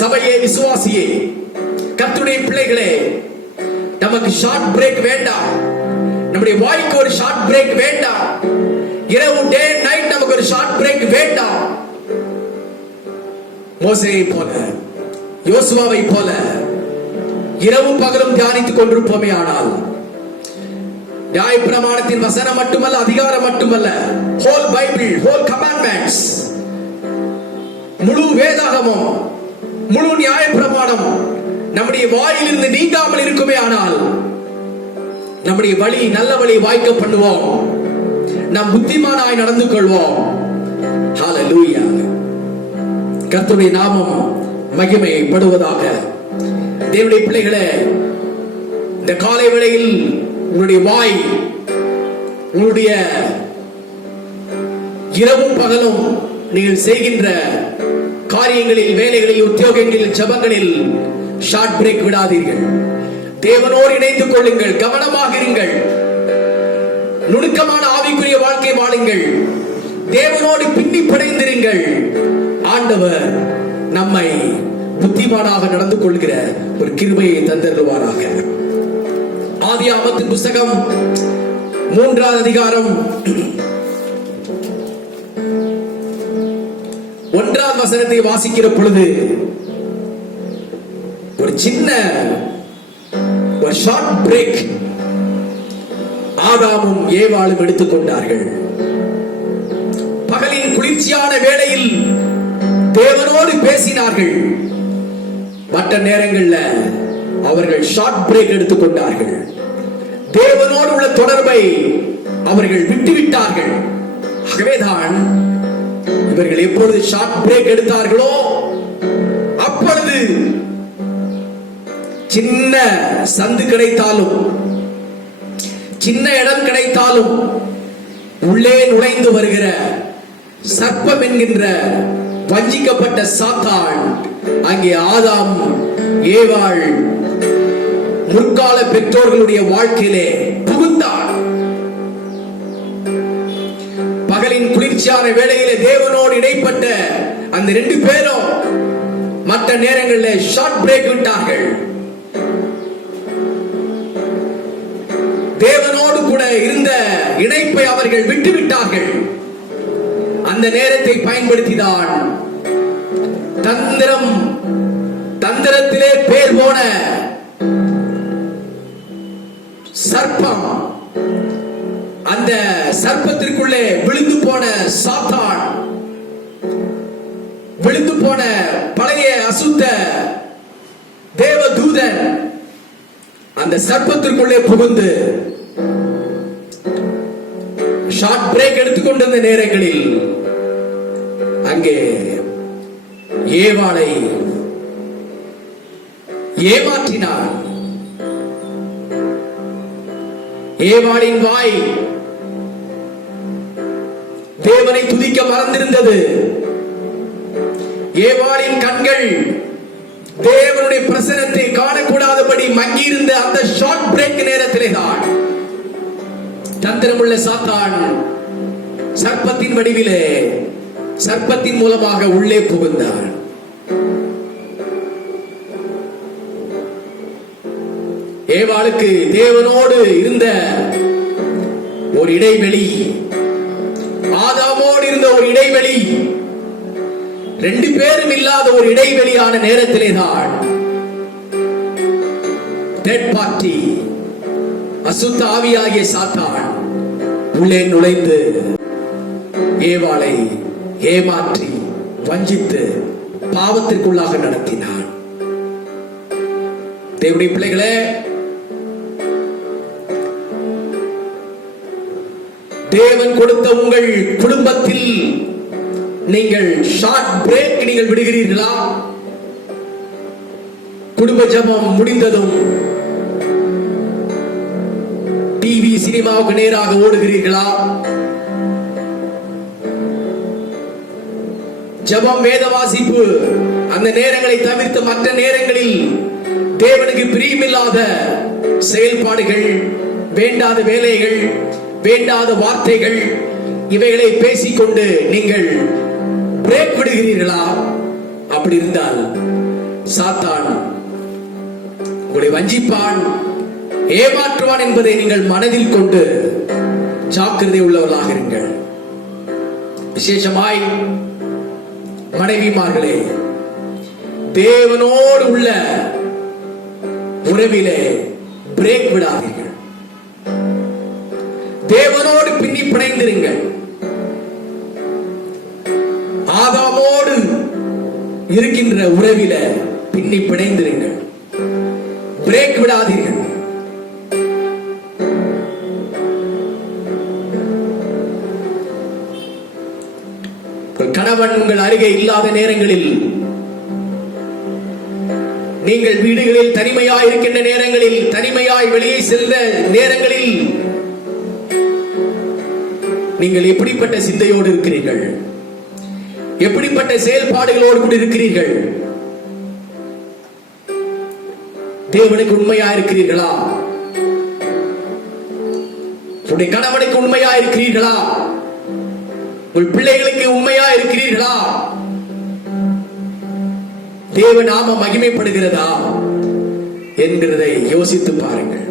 சபையே, விசுவாசியே, கர்த்தருடைய பிள்ளைகளே, நமக்கு ஷார்ட் பிரேக் வேண்டாம். நம்முடைய வாய்க்கு ஒரு ஷார்ட் பிரேக் வேண்டாம். இரவு டே நைட் நமக்கு ஒரு ஷார்ட் பிரேக் வேண்டாம். மோசேயை போல, யோசுவாவை போல இரவும் பகலும் தியானித்துக் கொண்டிருப்போமே ஆனால், நியாயப்பிரமாணத்தின் வசனம் மட்டுமல்ல, அதிகாரம் மட்டுமல்ல, ஹோல் பைபிள், ஹோல் கமாண்ட்மெண்ட்ஸ், முழு வேதாகமும், முழு நியாயப்பிரமாணம் நம்முடைய வாயிலிருந்து நீங்காமல் இருக்குமே ஆனால், நம்முடைய வழி நல்ல வழி வாய்க்க பண்ணுவோம், நாம் புத்திமானாய் நடந்து கொள்வோம். ஹல்லேலூயா. கர்த்தருடைய நாமம் மகிமைப்படுவதாக. தேவனுடைய பிள்ளைகளே, இந்த காலை வேளையில் உங்களுடைய வாய், உங்களுடைய இரவும் பகலும் நீங்கள் செய்கின்ற காரியங்களில், வேலைகளில், உத்தியோகங்களில், ஜெபங்களில் ஷார்ட் பிரேக் விடாதீர்கள். தேவனோடு இணைந்து கொள்ளுங்கள், கவனமாக இருங்கள், நுணுக்கமான ஆவிக்குரிய வாழ்க்கை வாழுங்கள், தேவனோடு பின்னி பிணைந்திருங்கள். ஆண்டவர் நம்மை புத்திமானாக நடந்து கொள்கிற ஒரு கிருபையை தந்தருவாராக. ஆதியாகமத்தின் புத்தகம் 3ஆம் அதிகாரம் 1ஆம் வசனத்தை வாசிக்கிற பொழுது ஒரு சின்ன ஒரு ஷார்ட் பிரேக் ஆதாமும் ஏவாளும் எடுத்துக்கொண்டார்கள். பகலின் குளிர்ச்சியான வேளையில் தேவனோடு பேசினார்கள். மற்ற நேரங்களில் அவர்கள் ஷார்ட் பிரேக் எடுத்துக்கொண்டார்கள். தேவனோடு உள்ள தொடர்பை அவர்கள் விட்டுவிட்டார்கள். ஆகவேதான் இவர்கள் எப்பொழுது ஷார்ட் பிரேக் எடுத்தார்களோ அப்பொழுது சின்ன சந்து கிடைத்தாலும், சின்ன இடம் கிடைத்தாலும் உள்ளே நுழைந்து வருகிற சர்ப்பம் என்கின்ற வஞ்சிக்கப்பட்ட சாத்தான் அங்கே ஆதாம் ஏவாள் முற்கால பெற்றோர்களுடைய வாழ்க்கையிலே புகுந்தான். பகலின் குளிர்ச்சியான வேளையிலே தேவனோடு இடைப்பட்ட அந்த 2 பேரும் மற்ற நேரங்களில் ஷார்ட் பிரேக் விட்டார்கள். தேவனோடு கூட இருந்த இணைப்பை அவர்கள் விட்டுவிட்டார்கள். அந்த நேரத்தை பயன்படுத்திதான் தந்திரத்திலே பேர் போன சர்ப்பம், அந்த சர்ப்பத்திற்குள்ளே விழுந்து போன சாத்தான், விழுந்து போன பழைய அசுத்த தேவதூதன் அந்த சர்ப்பத்திற்குள்ளே புகுந்து ஷார்ட் பிரேக் எடுத்துக்கொண்டிருந்த நேரங்களில் அங்கே ஏவாளை ஏமாற்றினார். ஏவாளின் வாய் தேவனை துதிக்க மறந்திருந்தது. ஏவாளின் கண்கள் தேவனுடைய பிரசன்னத்தை காணக்கூடாதபடி மங்கியிருந்த அந்த ஷார்ட் பிரேக் நேரத்திலே தான் தந்திரமுள்ள சாத்தான் சர்ப்பத்தின் வடிவிலே, சர்ப்பத்தின் மூலமாக உள்ளே புகுந்தார். ஏவாளுக்கு தேவனோடு இருந்த ஒரு இடைவெளி, ஆதாமோடு இருந்த ஒரு இடைவெளி, 2 பேரும் இல்லாத ஒரு இடைவெளியான நேரத்திலே தான் தேர்ட் பார்ட்டி அசுத்த ஆவியாகிய சாத்தான் உள்ளே நுழைந்து ஏவாளை ஏமாற்றி வஞ்சித்து பாவத்திற்குள்ளாக நடத்தினான். தேவனுடைய பிள்ளைகளே, தேவன் கொடுத்த உங்கள் குடும்பத்தில் நீங்கள் ஷார்ட் பிரேக் நீங்கள் விடுகிறீர்களா? குடும்ப ஜெபம் முடிந்ததும் டிவி சினிமாவுக்கு நேராக ஓடுகிறீர்களா? ஜெபம் வேத வாசிப்பு அந்த நேரங்களை தவிர்த்து மற்ற நேரங்களில் தேவனுக்கு பிரியமில்லாத செயல்பாடுகள், வேண்டாத வேலைகள், வேண்டாத வார்த்தைகள், இவைகளை பேசிக்கொண்டு நீங்கள் பிரேக் விடுகிறீர்களா? அப்படி இருந்தால் சாத்தான் உங்களை வஞ்சிப்பான், ஏமாற்றுவான் என்பதை நீங்கள் மனதில் கொண்டு ஜாக்கிரதை உள்ளவர்களாக இருங்கள். விசேஷமாய் மனைவிமார்களே, தேவனோடு உள்ள உறவிலே பிரேக் விடாதீர்கள். தேவனோடு பின்னி பிணைந்திருங்கள். ஆதாமோடு இருக்கின்ற உறவில பின்னி பிணைந்திருங்கள். பிரேக் விடாதீர்கள். கணவன் உங்கள் அருகே இல்லாத நேரங்களில், நீங்கள் வீடுகளில் தனிமையாய் இருக்கின்ற நேரங்களில், தனிமையாய் வெளியே செல்ல நேரங்களில் நீங்கள் எப்படிப்பட்ட சிந்தையோடு இருக்கிறீர்கள்? எப்படிப்பட்ட செயல்பாடுகளோடு கூட இருக்கிறீர்கள்? தேவனுக்கு உண்மையா இருக்கிறீர்களா? உங்களுடைய கணவனுக்கு உண்மையா இருக்கிறீர்களா? உங்கள் பிள்ளைகளுக்கு உண்மையா இருக்கிறீர்களா? தேவ நாம மகிமைப்படுகிறதா என்கிறதை யோசித்து பாருங்கள்.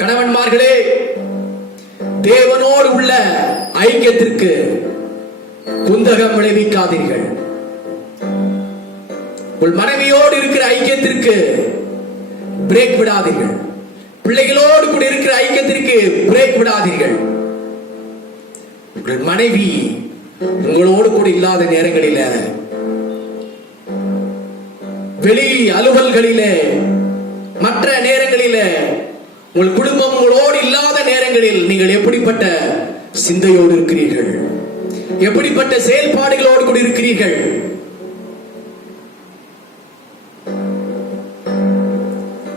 கணவன்மார்களே, தேவனோடு உள்ள ஐக்கியத்திற்கு குந்தகம் விளைவிக்காதீர்கள். உங்கள் மனைவியோடு இருக்கிற ஐக்கியத்திற்கு பிரேக் விடாதீர்கள். பிள்ளைகளோடு கூட இருக்கிற ஐக்கியத்திற்கு பிரேக் விடாதீர்கள். உங்கள் மனைவி உங்களோடு கூட இல்லாத நேரங்களில, வெளி அலுவல்களிலே, மற்ற நேரங்களில, உங்கள் குடும்பம் உங்களோடு இல்லாத நேரங்களில் நீங்கள் எப்படிப்பட்ட சிந்தையோடு இருக்கிறீர்கள்? எப்படிப்பட்ட செயல்பாடுகளோடு கூட இருக்கிறீர்கள்?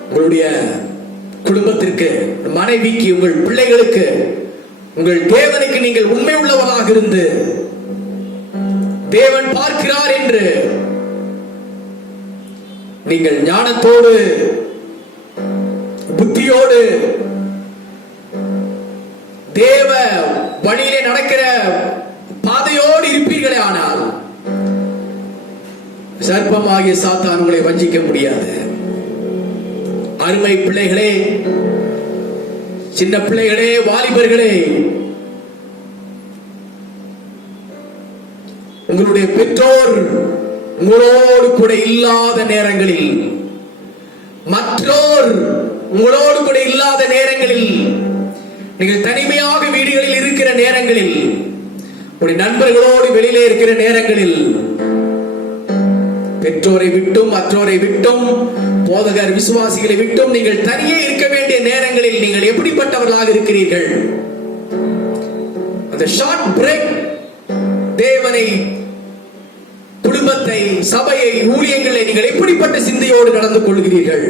உங்களுடைய குடும்பத்திற்கு, மனைவிக்கு, உங்கள் பிள்ளைகளுக்கு, உங்கள் தேவனுக்கு நீங்கள் உண்மை உள்ளவராக இருந்து, தேவன் பார்க்கிறார் என்று நீங்கள் ஞானத்தோடு, புத்தியோடு, தேவ வழியிலே நடக்கிற பாதையோடு இருப்பீர்களே, ஆனால் சர்ப்பமாகிய சாத்தான் உங்களை வஞ்சிக்க முடியாது. அருமை பிள்ளைகளே, சின்ன பிள்ளைகளே, வாலிபர்களே, உங்களுடைய பெற்றோர் உங்களோடு கூட இல்லாத நேரங்களில், மற்றோர் உங்களோடு கூட இல்லாத நேரங்களில், நீங்கள் தனிமையாக வீடுகளில் இருக்கிற நேரங்களில், உங்களுடைய நண்பர்களோடு வெளியிலே இருக்கிற நேரங்களில், பெற்றோரை விட்டும், மற்றோரை விட்டும், போதகர் விசுவாசிகளை விட்டும் நீங்கள் தனியே இருக்க வேண்டிய நேரங்களில் நீங்கள் எப்படிப்பட்டவர்களாக இருக்கிறீர்கள்? அந்த ஷார்ட் பிரேக் தேவனை, குடும்பத்தை, சபையை, ஊழியங்களை நீங்கள் எப்படிப்பட்ட சிந்தையோடு நடந்து கொள்கிறீர்கள்?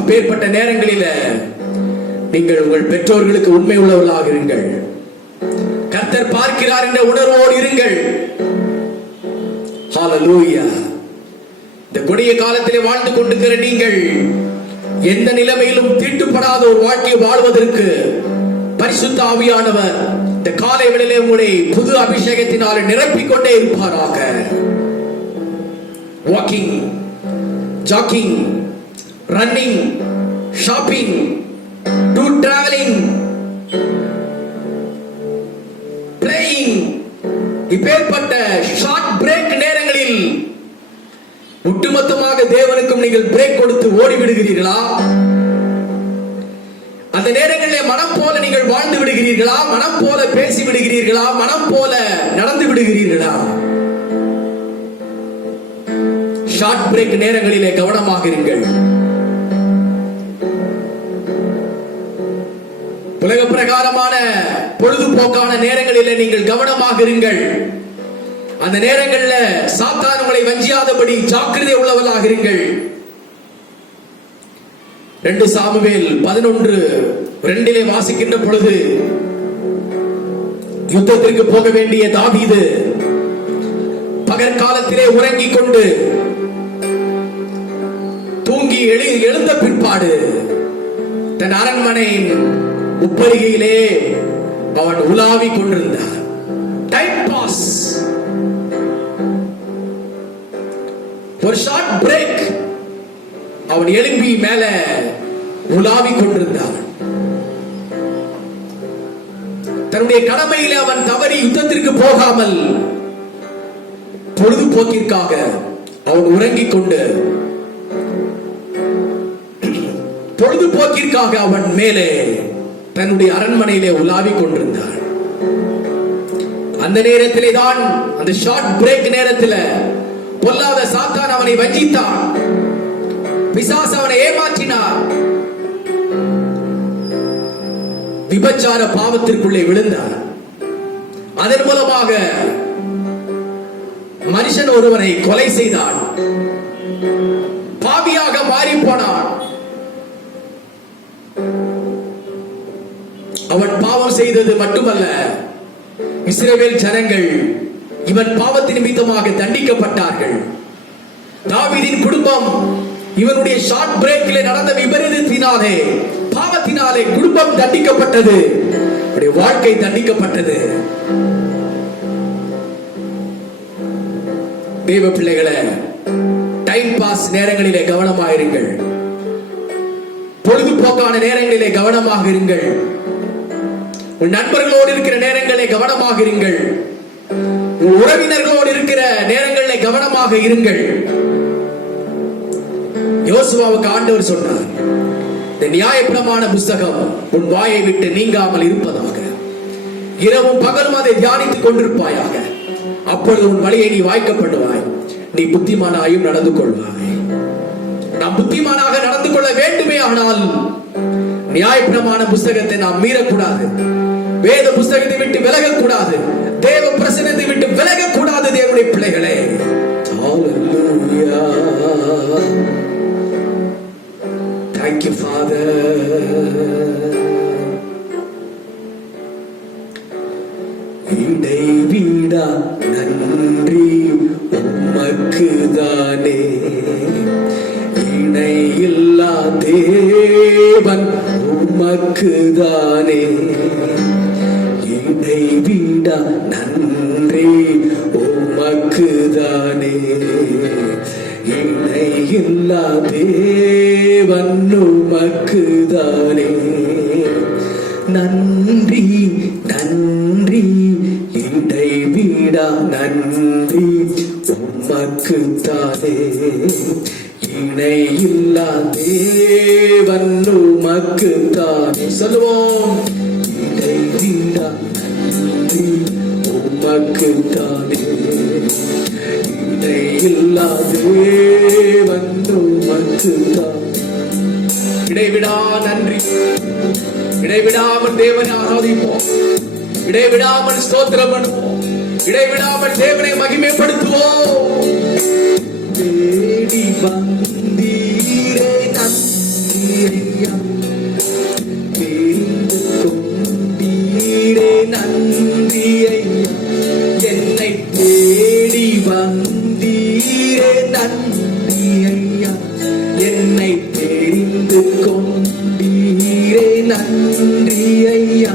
அப்பேற்பட்ட நேரங்களில நீங்கள் உங்கள் பெற்றோர்களுக்கு உண்மை உள்ளவர்களாக இருங்கள். கர்த்தர் பார்க்கிறார் என்ற உணர்வோடு இருங்கள். ஹalleluya. இந்த கொடிய காலத்திலே வாழ்ந்து கொண்டிருக்கிற நீங்கள் எந்த நிலைமையிலும் தீட்டுப்படாத ஒரு வாழ்க்கையை வாழ்வதற்கு பரிசுத்த ஆவியானவர் இந்த காலை வேளையிலே உங்களை புது அபிஷேகத்தினால் நிரப்பிக் கொண்டே இருப்பாராக. Walking, jogging, running, shopping, to travelling, playing, இப்பேற்பட்ட ஷார்ட் பிரேக் நேரங்களில் ஒட்டுமொத்தமாக தேவனுக்கும் நீங்கள் பிரேக் கொடுத்து ஓடிவிடுகிறீர்களா? அந்த நேரங்களில் மனம் போல நீங்கள் வாழ்ந்து விடுகிறீர்களா? மனம் போல பேசி விடுகிறீர்களா? மனம் போல நடந்து விடுகிறீர்களா? ஷார்ட் பிரேக் நேரங்களிலே கவனமாக இருங்கள். உலக பிரகாரமான பொழுதுபோக்கான நேரங்களிலே நீங்கள் கவனமாக இருங்கள். அந்த நேரங்களில் சாத்தான் உங்களை வஞ்சியாதபடி ஜாக்கிரதை உள்ளவர்களாக இருங்கள். 2 சாமுவேல் 11:2 வாசிக்கின்ற பொழுது, யுத்தத்திற்கு போக வேண்டிய தாவீது பகற்காலத்திலே உறங்கிக் கொண்டு தூங்கி எழுந்த பிற்பாடு தன் அரண்மனையின் உப்பரிகையிலே அவன் உலாவிக் கொண்டிருந்தார். டைம் பாஸ், ஒரு ஷார்ட் பிரேக். அவன் எழும்பி மேல உலாவிக் கொண்டிருந்தான். தன்னுடைய கடமையில அவன் தவறி யுத்தத்திற்கு போகாமல் பொழுதுபோக்கிற்காக அவன் உறங்கிக் கொண்டு பொழுதுபோக்கிற்காக அவன் மேலே தன்னுடைய அரண்மனையிலே உலாவிக் கொண்டிருந்தான். அந்த நேரத்திலே தான், அந்த ஷார்ட் பிரேக் நேரத்தில் பொல்லாத சாத்தான் அவனை வஞ்சித்தான். பிசாசு அவனை ஏமாற்றினார். விபச்சார பாவத்திற்குள்ளே விழுந்தார். அதன் மூலமாக மனுஷன் ஒருவனை கொலை செய்தான். பாவியாக மாறி போனான். அவன் பாவம் செய்தது மட்டுமல்ல, இஸ்ரவேல் ஜனங்கள் இவன் பாவத்தின் நிமித்தமாக தண்டிக்கப்பட்டார்கள். தாவீதின் குடும்பம் இவனுடைய ஷார்ட் பிரேக்கிலே நடந்த விபரீதத்தினாலே, பாவத்தினாலே குடும்பம் தண்டிக்கப்பட்டது, அவருடைய வாழ்க்கை தண்டிக்கப்பட்டது. தேவ பிள்ளைகளே, டைம் பாஸ் நேரங்களிலே கவனமாயிருங்கள். பொழுதுபோக்கான நேரங்களிலே கவனமாக இருங்கள். உன் நண்பர்களோடு இருக்கிற நேரங்களிலே கவனமாக இருங்கள். உன் உறவினர்களோடு இருக்கிற நேரங்களிலே கவனமாக இருங்கள். யோசுவாவுக்கு ஆண்டவர் சொன்னார், இந்த நியாயப்பிரமாண புஸ்தகம் உன் வாயை விட்டு நீங்காமல் இருப்பதாக, இரவும் பகலும் அதை தியானித்துக் கொண்டிருப்பாயாக. அப்பொழுது உன் வழியை நீ வாய்க்கப்படுவாய், நீ புத்திமானாயும் நடந்து கொள்வாய். நாம் புத்திமானாக நடந்து கொள்ள வேண்டுமே ஆனால் நியாயப்பிரமாண புஸ்தகத்தை நாம் மீறக்கூடாது. வேத புஸ்தகத்தை விட்டு விலகக்கூடாது. தேவ பிரசன்னத்தை விட்டு விலகக்கூடாது. தேவனுடைய பிள்ளைகளே, ஹalleluya. Thank you, Father. இடைவிடா நன்றி உமக்கு தானே, இணையில்லா தேவன் உமக்கு தானே. இடைவிடா நன்றி உமக்கு தானே, இணையில்லா தேவன் உமக்கு தானே. நன்றி நன்றி இடைவிடா நன்றி உமக்கு தானே, இணையில்லா தேவன் உமக்கு தானே. சொல்லுவோம், இடைவிடா நன்றி உமக்கு தானே, இடையில்லா தேவன் உமக்கு தானே. இடைவிடா நன்றி. இடைவிடாமல் தேவனை ஆராதிப்போம். இடைவிடாமல் ஸ்தோத்திரம் பண்ணுவோம். இடைவிடாமல் தேவனை மகிமைப்படுத்துவோம். தேடி வந்தீரே நன்றி ஐயா, தெரிந்து கொண்டீரே நன்றி ஐயா, என்னை தேடி வந்தீரே நன்றி ஐயா, என்னை தெரிந்து கொண்டீரே நன்றி ஐயா.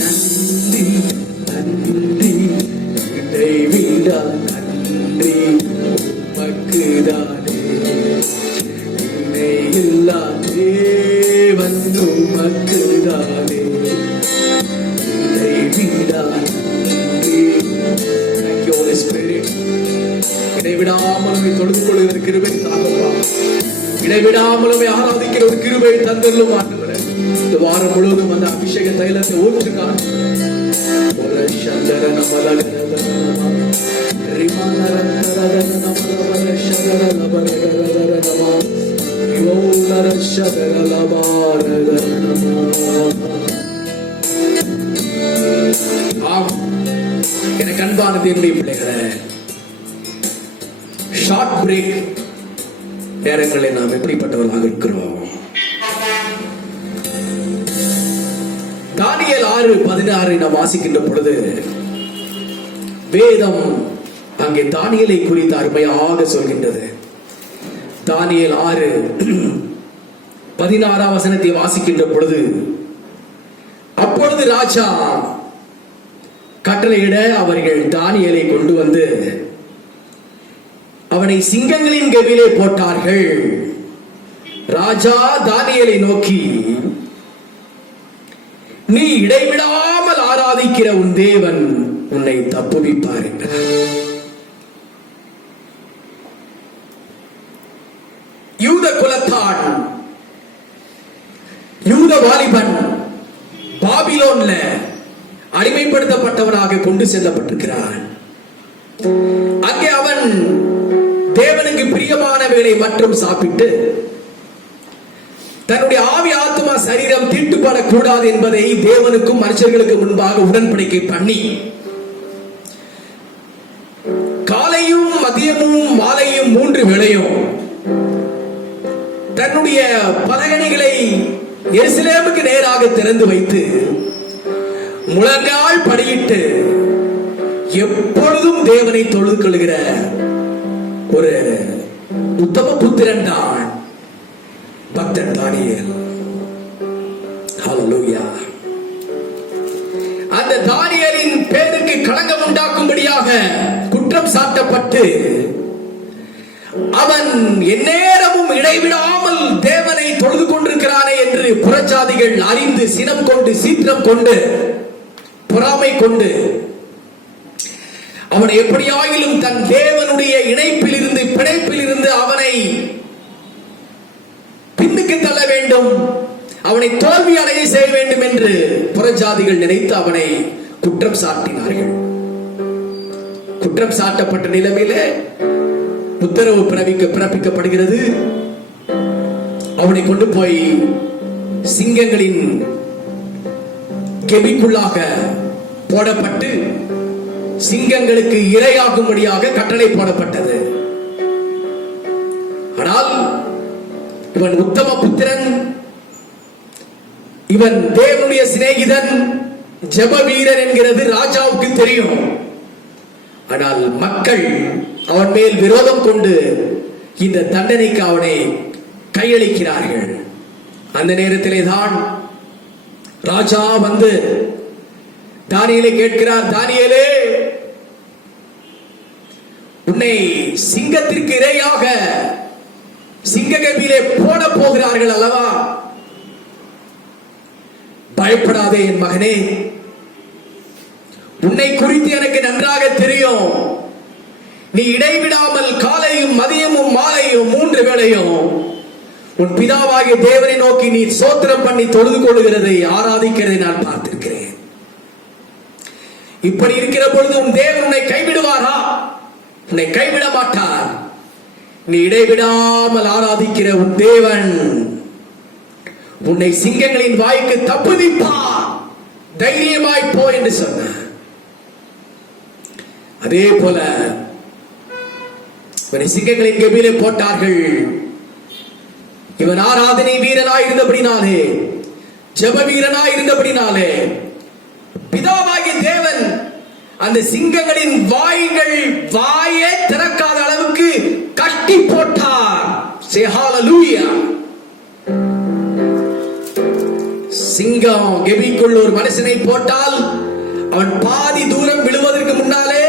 நன்றி நன்றி இடைவிடா நன்றி உமக்கு தானே, இணையில்லா தேவன் உமக்கு தானே, இடைவிடா நன்றி. Thank you, Holy Spirit. இடைவிடாமல் தொழுது கொள்கிற கிருபை தாங்கப்பா. இடைவிடாமலுமே ஆராதிக்கிற ஒரு கிருபை தந்தல்லும் ஆண்டவரே. இந்த வாரம் முழுவதும் அந்த அபிஷேக தைலத்தை ஊற்றுக்கான். எனக்கு அன்பான தேவனுடைய பிள்ளைகளே, ஷார்ட் பிரேக் நேரங்களில் நாம் எப்படிப்பட்டவர்களாக இருக்கிறோம்? தானியேல் 6:16 நாம் வாசிக்கின்ற பொழுது வேதம் அங்கே தானியேலை குறித்து அருமையாக சொல்கின்றது. தானியேல் 6:16 வாசிக்கின்ற பொழுது, அப்பொழுது ராஜா கட்டளையிட அவர்கள் தானியேலை கொண்டு வந்து அவனை சிங்கங்களின் கவிலே போட்டார்கள். ராஜா தானியேலை நோக்கி, நீ இடைவிடாமல் ஆராதிக்கிற உன் தேவன் உன்னை தப்புவிப்பார் என்றார். குலத்தான், யூத வாலிபன் பாபிலோன்ல அடிமைப்படுத்தப்பட்டவனாக கொண்டு செல்லப்பட்டிருக்கிறான். அங்கே அவன் தேவனுக்கு பிரியமானவைகளை மற்றும் சாப்பிட்டு தன்னுடைய ஆவி ஆத்மா சரீரம் தீட்டுப்படக்கூடாது என்பதை தேவனுக்கும் மனுஷர்களுக்கு முன்பாக உடன்படிக்கை பண்ணி காலையும் மதியமும் மாலையும் 3 வேளையும் தன்னுடைய பலகணிகளை எருசலேமுக்கு நேராக திறந்து வைத்து முழங்கால் படியிட்டு எப்பொழுதும் தேவனை தொழுது கொள்கிற ஒரு உத்தம புத்திரன் தான் பக்தன் தானியேல். ஹல்லேலூயா. அந்த தானியேலின் பேருக்கு களங்கம் உண்டாக்கும்படியாக குற்றம் சாட்டப்பட்டு அவன் எந்நேரமும் இடைவிடாமல் தேவனை தொழுது கொண்டிருக்கிறானே என்று புறஜாதிகள் அறிந்து சினம் கொண்டு சீற்றம் கொண்டு பொறாமை கொண்டு அவனை எப்படியாகிலும் தன் தேவனுடைய இணைப்பில் இருந்து பிணைப்பில் இருந்து அவனை பின்னுக்கு தள்ள வேண்டும், அவனை தோல்வி அடைய செய்ய வேண்டும் என்று புறஜாதிகள் நினைத்து அவனை குற்றம் சாட்டினார்கள். குற்றம் சாட்டப்பட்ட நிலைமையிலே உத்தரவு பிறப்பிக்கப்படுகிறது. அவனை கொண்டு போய் சிங்கங்களின் கெபிக்குள்ளாக போடப்பட்டு சிங்கங்களுக்கு இரையாகும்படியாக கட்டளை போடப்பட்டது. ஆனால் இவன் உத்தம புத்திரன், இவன் தேவனுடைய சிநேகிதன், ஜெப வீரன் என்கிறது ராஜாவுக்கு தெரியும். ஆனால் மக்கள் அவன் மேல் விரோதம் கொண்டு இந்த தண்டனைக்கு அவனை கையளிக்கிறார்கள். அந்த நேரத்திலே தான் ராஜா வந்து தானியேலை கேட்கிறார், தானியேலே, உன்னை சிங்கத்திற்கு இரையாக சிங்ககபிலே போட போகிறார்கள் அல்லவா? பயப்படாதே என் மகனே, உன்னை குறித்து எனக்கு நன்றாக தெரியும். நீ இடைவிடாமல் காலையும் மதியமும் மாலையும் 3 வேளையும் உன் பிதாவாகிய தேவனை நோக்கி நீ ஸ்தோத்திரம் பண்ணி தொழுது கொள்ளுகிறதை ஆராதிக்கிறதை நான் பார்த்திருக்கிறேன். இப்படி இருக்கிற பொழுது உன் தேவன் உன்னை கைவிடுவாரா? உன்னை கைவிட மாட்டார். நீ இடைவிடாமல் ஆராதிக்கிற உன் தேவன் உன்னை சிங்கங்களின் வாய்க்கு தப்புவிப்பார், தைரியமாய் போ என்று சொன்னார். அதே போல இவனை சிங்கங்களின் கெபியிலே போட்டார்கள். இவன் ஆராதனை வீரனாய் இருந்தபடினாலே, ஜெப வீரனாய் இருந்தபடினாலே பிதாவாகிய தேவன் அந்த சிங்கங்களின் வாயே திறக்காத அளவுக்கு கட்டி போட்டார். ஹல்லேலூயா. சிங்கம் கெபிக்குள் ஒரு மனுஷனை போட்டால் அவன் பாதி தூரம் விழுவதற்கு முன்னாலே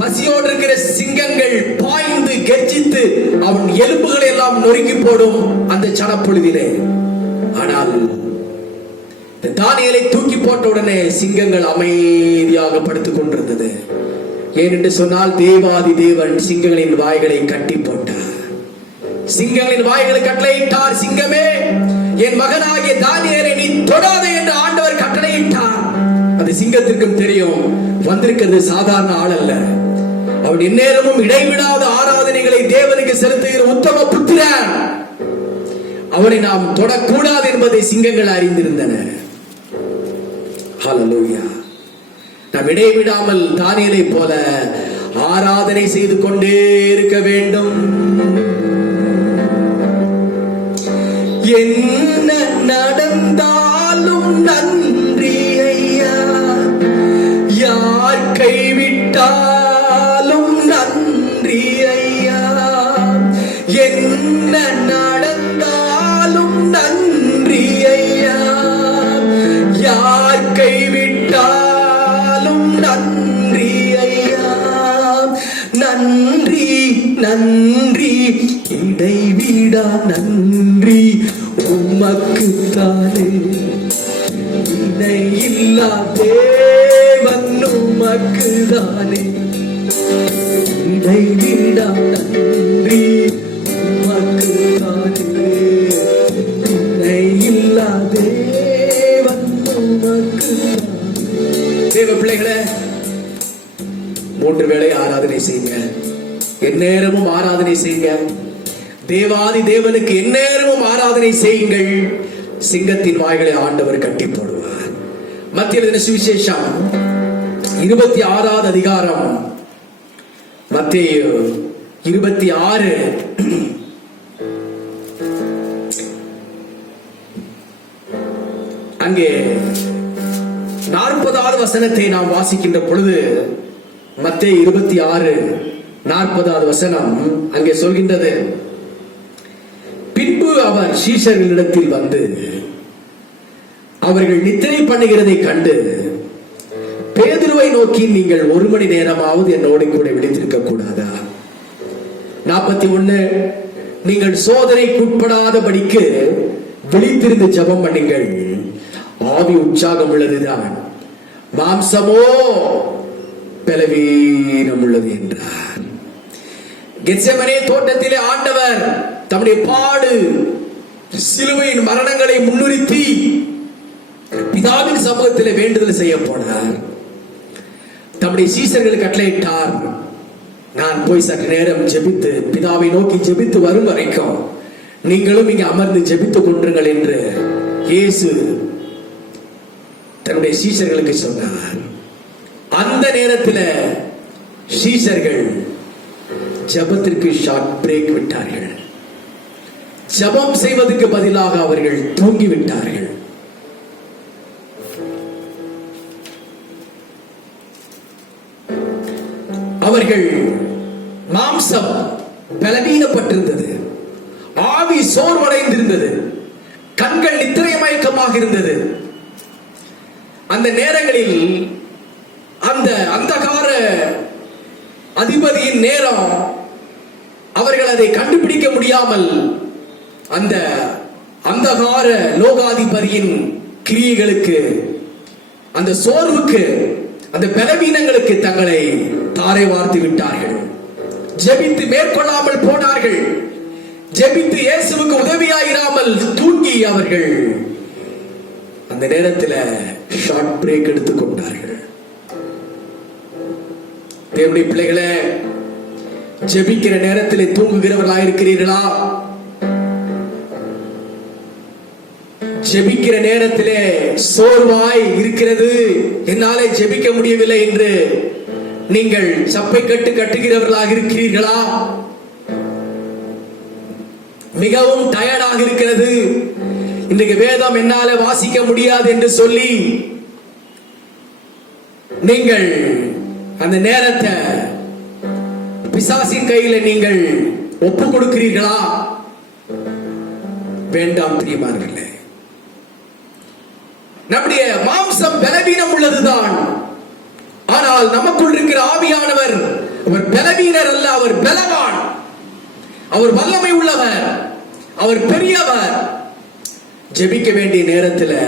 பசியோடு இருக்கிற சிங்கங்கள் பாய்ந்து கெர்ச்சித்து அவன் எலும்புகளை எல்லாம் நொறுக்கி போடும் அந்த சனப்பொழுதிலே. ஆனால் தானியேலை தூக்கி போட்ட உடனே சிங்கங்கள் அமைதியாக படுத்துக் கொண்டிருந்தது. ஏனென்று சொன்னால் தேவாதி தேவன் சிங்கங்களின் வாய்களை கட்டி போட்டார். சிங்கங்களின் வாய்களை கட்டளையிட்டார். சிங்கமே, என் மகனாகிய தானியேலை நீ தொடாதே என்று ஆண்டவர் கட்டளையிட்டார். அது சிங்கத்திற்கும் தெரியும், வந்திருக்கிறது சாதாரண ஆள் அல்ல. அவன் எந்நேரமும் இடைவிடாத ஆராதனைகளை தேவனுக்கு செலுத்துகிற உத்தம புத்திரன். அவனை நாம் தொடக்கூடாது என்பதை சிங்கங்கள் அறிந்திருந்தன. ஹல்லேலூயா. நாம் இடைவிடாமல் தானியேலை போல ஆராதனை செய்து கொண்டே இருக்க வேண்டும். என்ன நடந்தாலும் நன்றி ஐயா, யார் கைவிட்டாலும் நன்றி ஐயா, என்ன நடந்தாலும் நன்றி ஐயா, யார் கைவிட்டாலும் நன்றி ஐயா, நன்றி நன்றி இடைவிடா நன்றி உமக்குத்தானே, இணையில்லா தேவன் உமக்குதானே, இடைவிடா நன்றி உமக்குத்தானே. தேவ பிள்ளைகளே, 3 வேளை ஆராதனை செய்யுங்க. எந்நேரமும் ஆராதனை செய்யுங்க. தேவாதி தேவனுக்கு எந்நேரமும் ஆராதனை செய்யுங்கள். சிங்கத்தின் வாய்களை ஆண்டவர் கட்டி போடுவார். மத்திய எழுதின சுவிசேஷம் 26வது அதிகாரம், மத்தேயு 26 அங்கே 40வது வசனத்தை நாம் வாசிக்கின்ற பொழுது, மத்தேயு 26:40வது வசனம் அங்கே சொல்கின்றது, பின்பு அவர் சீஷர்களிடத்தில் வந்து அவர்கள் நித்திரை பண்ணுகிறதை கண்டு பேதுருவை நோக்கி, நீங்கள் 1 மணி நேரமாவது என்னோடு கூட விழித்திருக்க கூடாதா? 41 நீங்கள் சோதனைக்குட்படாதபடிக்கு விழித்திருந்து ஜெபம் பண்ணுங்கள். ஆவி உற்சாகம் உள்ளதுதான், மாம்சமோ பலவீனம் உள்ளது என்றார். கெத்செமனே தோட்டத்திலே ஆண்டவர் தம்முடைய பாடு சிலுவையின் மரணங்களை முன்னிறுத்தி பிதாவின் சமூகத்திலே வேண்டுதல் செய்ய போனார். தம்முடைய சீஷர்களுக்கு கட்டளையிட்டார், நான் போய் சற்று நேரம் ஜெபித்து பிதாவை நோக்கி ஜெபித்து வரும் வரைக்கும் நீங்களும் இங்கே அமர்ந்து ஜெபித்துக் கொண்டிருங்கள் என்று இயேசு தன்னுடைய சீஷர்களுக்கு சொன்னார். அந்த நேரத்தில் சீஷர்கள் ஜெபத்திற்கு ஷார்ட் பிரேக் விட்டார்கள். ஜெபம் செய்வதற்கு பதிலாக அவர்கள் தூங்கிவிட்டார்கள். அவர்கள் மாம்சம் பலவீனப்பட்டிருந்தது, ஆவி சோர்வடைந்திருந்தது, கண்கள் நித்திரை மயக்கமாக இருந்தது. அந்த நேரங்களில் அந்த அந்தகார அதிபதியின் நேரம் அவர்கள் அதை கண்டுபிடிக்க முடியாமல் அந்த அந்தகார லோகாதிபதியின் கிரியைகளுக்கு, அந்த சோர்வுக்கு, அந்த பலவீனங்களுக்கு தங்களை தாரை வார்த்து விட்டார்கள். ஜெபித்து மேற்கொள்ளாமல் போனார்கள். ஜெபித்து இயேசுவுக்கு உதவியாயிராமல் தூங்கி அவர்கள் அந்த நேரத்தில் ஷார்ட் பிரேக் எடுத்துக் கொண்டார்கள். தேவனுடைய பிள்ளைகளே, ஜெபிக்கிற நேரத்தில் தூங்குகிறவர்களாக இருக்கிறீர்களா? ஜெபிக்கிற நேரத்திலே சோர்வாய் இருக்கிறது, என்னாலே ஜெபிக்க முடியவில்லை என்று நீங்கள் சப்பை கட்டு கட்டுகிறவர்களாக இருக்கிறீர்களா? மிகவும் டயர்டாக இருக்கிறது, இன்றைக்கு வேதம் என்னால வாசிக்க முடியாது என்று சொல்லி நீங்கள் அந்த நேரத்தை பிசாசின் கையில நீங்கள் ஒப்பு கொடுக்கிறீர்களா? வேண்டாம் பிரியமானவர்களே, நம்முடைய மாம்சம் பலவீனம் உள்ளதுதான், ஆனால் நமக்குள் இருக்கிற ஆவியானவர் அவர் பலவீனர் அல்ல, அவர் பலவான், அவர் வல்லமை உள்ளவர், அவர் பெரியவர். ஜெபிக்க வேண்டிய நேரத்தில்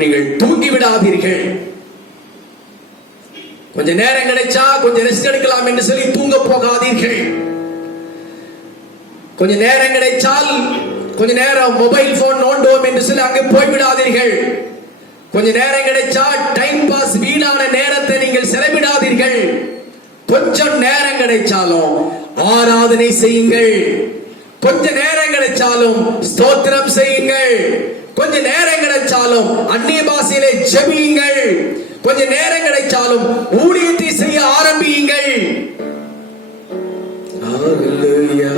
நீங்கள் தூங்கி விடாதீர்கள். கொஞ்ச நேரம் கிடைச்சா கொஞ்சம் ரெஸ்ட் எடுக்கலாம் என்று சொல்லி தூங்க போகாதீர்கள். கொஞ்ச நேரம் கிடைச்சால் கொஞ்ச நேரம் மொபைல் போன் நோண்டுவோம் என்று சொல்லி அங்கே போய்விடாதீர்கள். கொஞ்ச நேரம் கிடைச்சா டைம் பாஸ் வீணான நேரத்தை நீங்கள் செலவிடாதீர்கள். கொஞ்சம் நேரம் கிடைச்சாலும் ஆராதனை செய்யுங்கள். கொஞ்ச நேரம் கிடைச்சாலும் ஸ்தோத்திரம் செய்யுங்கள். கொஞ்ச நேரம் கிடைச்சாலும் அந்நிய பாஷையிலே ஜெபியுங்கள். கொஞ்ச நேரம் கிடைச்சாலும் ஊழியத்தை செய்ய ஆரம்பியுங்கள். ஹalleluya.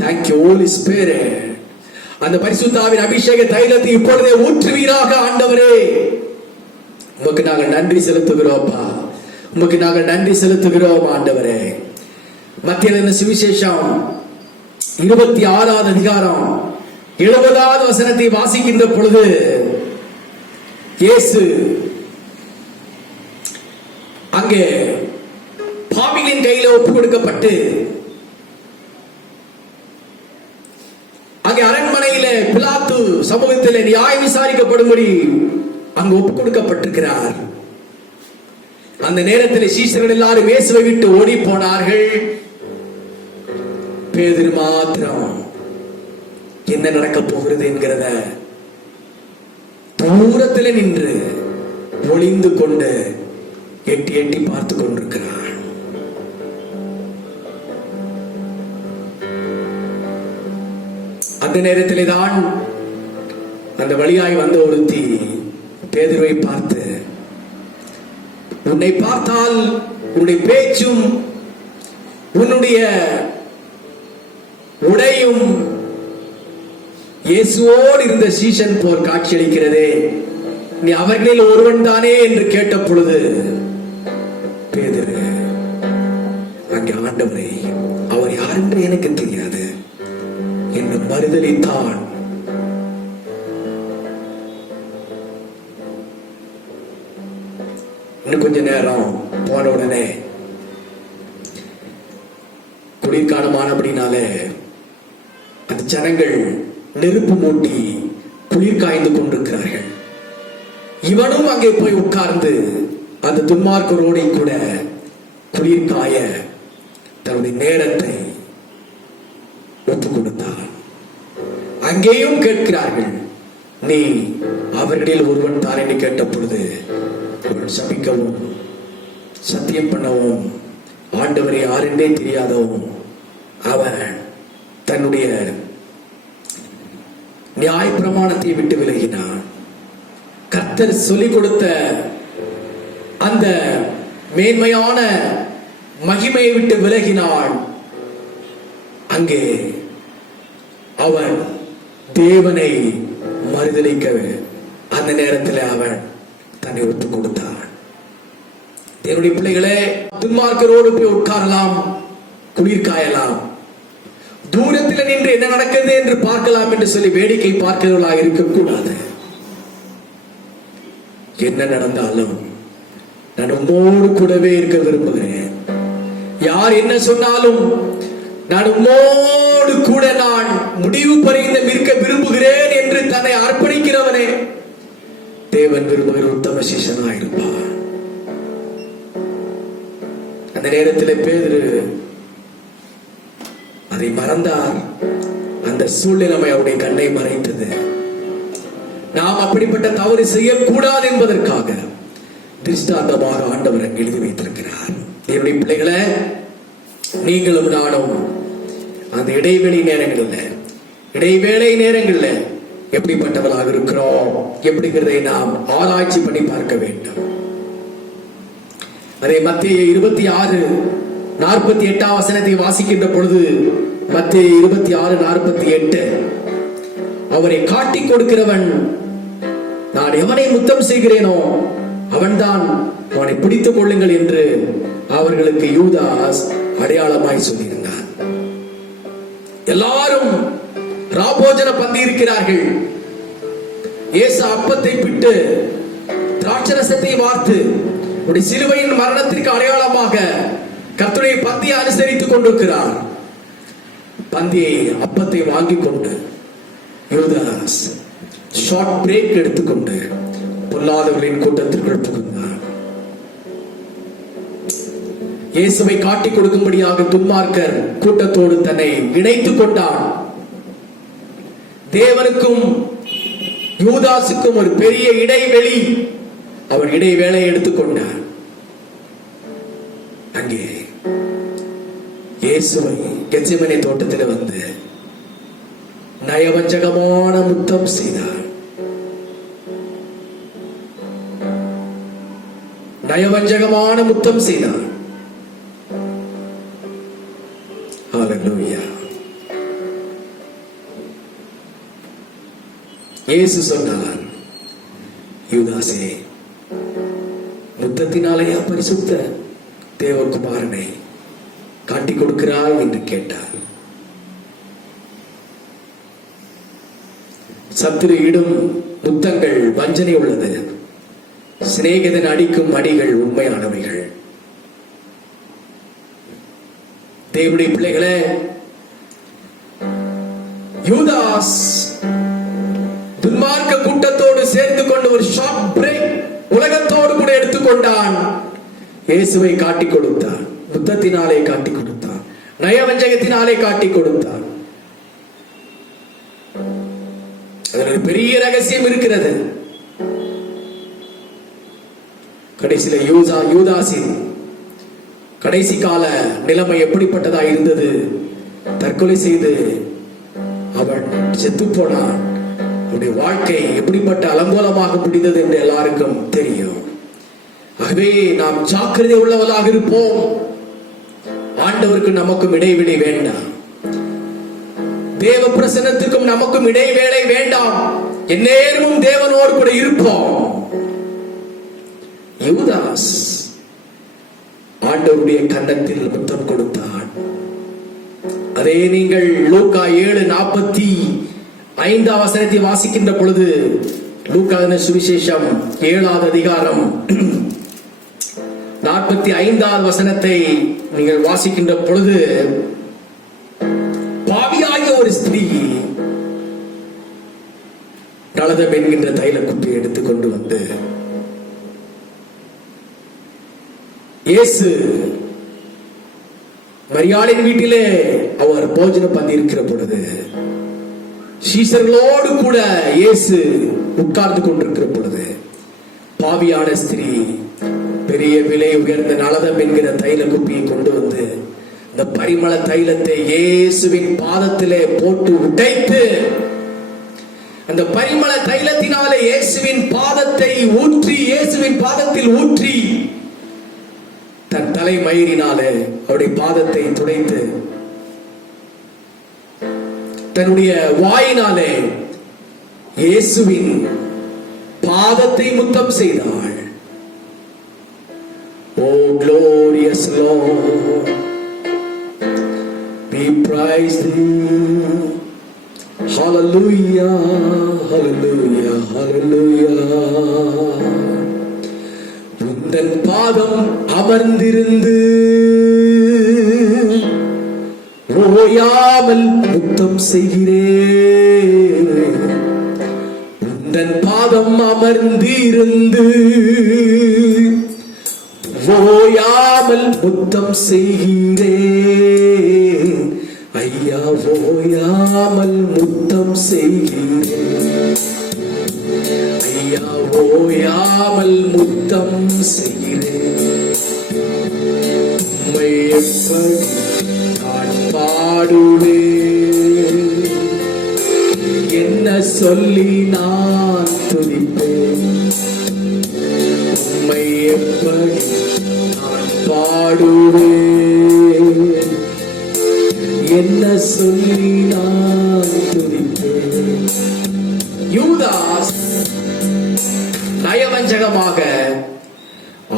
Thank you Holy Spirit. அந்த பரிசுத்த ஆவியின் அபிஷேக தைலத்தை இப்பொழுதே ஊற்றுவீராக ஆண்டவரே. உமக்கு நாங்கள் நன்றி செலுத்துகிறோம்ப்பா, உமக்கு நாங்கள் நன்றி செலுத்துகிறோம் ஆண்டவரே. மத்திய எழுதின சுவிசேஷம் 26வது அதிகாரம் 70வது வசனத்தை வாசிக்கின்ற பொழுது, இயேசு அங்கே பாவிகளின் கையில ஒப்பு கொடுக்கப்பட்டு அங்கே அரண்மனையில பிலாத்து சமூகத்தில் நியாயம் விசாரிக்கப்படும்படி அங்கு ஒப்பு கொடுக்கப்பட்டிருக்கிறார். அந்த நேரத்தில் சீஷர்கள் எல்லாரும் இயேசுவை விட்டு ஓடி போனார்கள். பேதுரு மாத்திரம் என்ன நடக்க போகிறது என்கிறத தூரத்தில் நின்று ஒளிந்து கொண்டு எட்டி எட்டி பார்த்து கொண்டிருக்கிறான். அந்த நேரத்திலே தான் அந்த வழியாய் வந்த ஒருத்தி பேதுருவை பார்த்து, உன்னை பார்த்தால் உன்னுடைய பேச்சும் உன்னுடைய உடையும் இயேசுவோடு இருந்த சீஷன் போல் காட்சியளிக்கிறதே, நீ அவர்களில் ஒருவன் தானே என்று கேட்ட பொழுது பேதுரு, அங்கே ஆண்டவரை அவர் யார் என்று எனக்கு தெரியாது என்று மறுதலித்தான். இன்னும் கொஞ்ச நேரம் போன உடனே குளிர்காலமானபடினாலே அந்த ஜனங்கள் நெருப்பு மூட்டி குளிர் காய்ந்து கொண்டிருக்கிறார்கள். இவனும் அங்கே போய் உட்கார்ந்து அந்த துன்மார்க்கரோடு கூட குளிர் காய தன்னுடைய நேரத்தை ஒப்புக் கொடுத்தான். அங்கேயும் கேட்கிறார்கள், நீ அவர்களில் ஒருவன் தான் என்று கேட்ட பொழுது அவர்கள் சபிக்கவும் சத்தியம் பண்ணவும் ஆண்டவரை யாரென்றே தெரியாதவும் அவன் தன்னுடைய நியாய பிரமாணத்தை விட்டு விலகினான். கர்த்தர் சொல்லிக் கொடுத்த அந்த மேன்மையான மகிமையை விட்டு விலகினான். அங்கே அவன் தேவனை மறுதலிக்க அந்த நேரத்தில் அவன் தன்னை ஒப்புக் கொடுத்தான். தேவனுடைய பிள்ளைகளே, துன்மார்க்கரோடு போய் உட்காரலாம், குளிர் காயலாம், தூரத்தில் நின்று என்ன நடக்கிறது என்று பார்க்கலாம் என்று சொல்லி வேடிக்கை பார்க்கிறவர்களாக இருக்கக்கூடாது. என்ன நடந்தாலும் நான் உம்மோடு கூடவே இருக்க விரும்புகிறேன். யார் என்ன சொன்னாலும் நான் உம்மோடு கூட நான் முடிவு பரியந்தம் இருக்க விரும்புகிறேன் என்று தன்னை அர்ப்பணிக்கிறவனே தேவன் விரும்புகிற உத்தம சிஷ்யனாயிருப்பான். அந்த நேரத்தில் பேதுரு அதை மறந்தார். அந்த சூழ்நிலைமை அவருடைய கண்ணை மறைத்தது. நாம் அப்படிப்பட்ட தவறு செய்யக்கூடாது என்பதற்காக திருஷ்டாந்தமாக ஆண்டவர் எழுதி வைத்திருக்கிறார். என்னுடைய பிள்ளைகளை, நீங்களும் நானும் அந்த இடைவேளை நேரங்களில் எப்படிப்பட்டவர்களாக இருக்கிறோம் எப்படிங்கிறதை நாம் ஆராய்ச்சி பண்ணி பார்க்க வேண்டும். அதை மத்தேயு 26:48 வசனத்தை வாசிக்கின்ற பொழுது, மத்தேயு 26:48, அவரை காட்டிக் கொடுக்கிறவன் நான் எவனை முத்தம் செய்கிறேனோ அவன்தான் அவனை பிடித்துக் கொள்ளுங்கள் என்று அவர்களுக்கு யூதாஸ் அடையாளமாய் சொல்லியிருந்தான். எல்லாரும் ராபோஜன பந்தி இருக்கிறார்கள். இயேசு அப்பத்தை பிட்டு திராட்சரசத்தை வார்த்து சிலுவையின் மரணத்திற்கு அடையாளமாக கர்த்தருடைய பந்தியை அனுசரித்துக் கொண்டிருக்கிறார். பந்தியை அப்பத்தை வாங்கிக் கொண்டு யூதாஸ் ஷார்ட் பிரேக் எடுத்துக்கொண்டு பொல்லாதவர்களின் கூட்டத்திற்குள் புகுந்தார். இயேசுவை காட்டிக் கொடுக்கும்படியாக துன்மார்க்கர் கூட்டத்தோடு தன்னை இணைத்துக் கொண்டான். தேவனுக்கும் யூதாசுக்கும் ஒரு பெரிய இடைவெளி. அவன் இடைவேளை எடுத்துக்கொண்டான். அங்கே இயேசுவை கெத்செமனே தோட்டத்தில் வந்து நயவஞ்சகமான முத்தம் செய்தார். நயவஞ்சகமான முத்தம் செய்தார். ஹல்லேலூயா. இயேசு சொன்னார், யூதாசே, முத்தத்தினாலேயா பரிசுத்த தேவகுமாரனை காட்டிக் கொடுக்கிறாய் என்று கேட்டார். சத்துரு இடும் முத்தங்கள் வஞ்சனை உள்ளது. சிநேகிதன் அடிக்கும் அடிகள் உண்மையானவைகள். தேவனுடைய பிள்ளைகளே, யூதாஸ் துன்மார்க்க கூட்டத்தோடு சேர்ந்து கொண்டு ஒரு ஷார்ட் பிரேக் உலகத்தோடு கூட எடுத்துக்கொண்டான். இயேசுவை காட்டிக் கொடுத்தான். முத்தத்தினாலே காட்டிக் கொடுத்தான். நயவஞ்சகத்தினாலே காட்டிக் கொடுத்தான். அதில் ஒரு பெரிய ரகசியம் இருக்கிறது. கடைசியில யூதாசின் கடைசி கால நிலைமை எப்படிப்பட்டதா இருந்தது? தற்கொலை செய்து அவன் செத்து போனான். அவனுடைய வாழ்க்கை எப்படிப்பட்ட அலங்கோலமாக முடிந்தது என்று எல்லாருக்கும் தெரியும். ஆகவே நாம் ஜாக்கிரதை உள்ளவர்களாக இருப்போம். ஆண்டவருக்கு நமக்கும் இடைவெளி வேண்டாம். தேவ பிரசன்னத்துக்கும் நமக்கும் இடைவேளை வேண்டாம். எந்நேரமும் தேவனோடு கூட இருப்போம். யூதாஸ் ஆண்டவருடைய கன்னத்தில் முத்தம் கொடுத்தான். அதே நீங்கள் லூக்கா 7:45 வாசிக்கின்ற பொழுது, லூக்கா சுவிசேஷம் 7வது அதிகாரம் 45வது வசனத்தை நீங்கள் வாசிக்கின்ற பொழுது, பாவியாகிய ஒரு ஸ்திரீ நளதம் என்கின்ற தைல குப்பியை எடுத்துக் கொண்டு வந்து இயேசு மரியாளின் வீட்டிலே அவர் போஜனம் பண்ணி இருக்கிற பொழுது சீசர்களோடு கூட இயேசு உட்கார்ந்து கொண்டிருக்கிற பொழுது, பாவியான ஸ்திரீ பெரிய விலை உயர்ந்த நளதம் என்கிற தைல குப்பியை கொண்டு வந்து இந்த பரிமள தைலத்தை இயேசுவின் பாதத்திலே போட்டு உடைத்து, அந்த பரிமள தைலத்தினாலே இயேசுவின் பாதத்தை ஊற்றி, இயேசுவின் பாதத்தில் ஊற்றி, தன் தலை மயிரினாலே அவருடைய பாதத்தை துடைத்து, தன்னுடைய வாயினாலே இயேசுவின் பாதத்தை முத்தம் செய்தாள். ஓ glorious Lord, we praise thee. Hallelujah, hallelujah, hallelujah. உந்தன் பாதம் அமர்ந்திருந்து ஓயாமல் முத்தம் செய்கிறேன். உந்தன் பாதம் அமர்ந்திருந்து ஓயாமல் முத்தம் செய்கிறேன். ஐயா, ஓயாமல் முத்தம் செய்கிறேன். ஐயா, ஓயாமல் முத்தம் செய்கிறேன். உம்மை எப்படி நான் பாடுவேன்? என்ன சொல்லி நான் துதிப்பேன்? உம்மை எப்படி நான் பாடுவேன்? என்ன சொல்லி நான் துதிப்பேன்? யூதாஸ் நயவஞ்சகமாக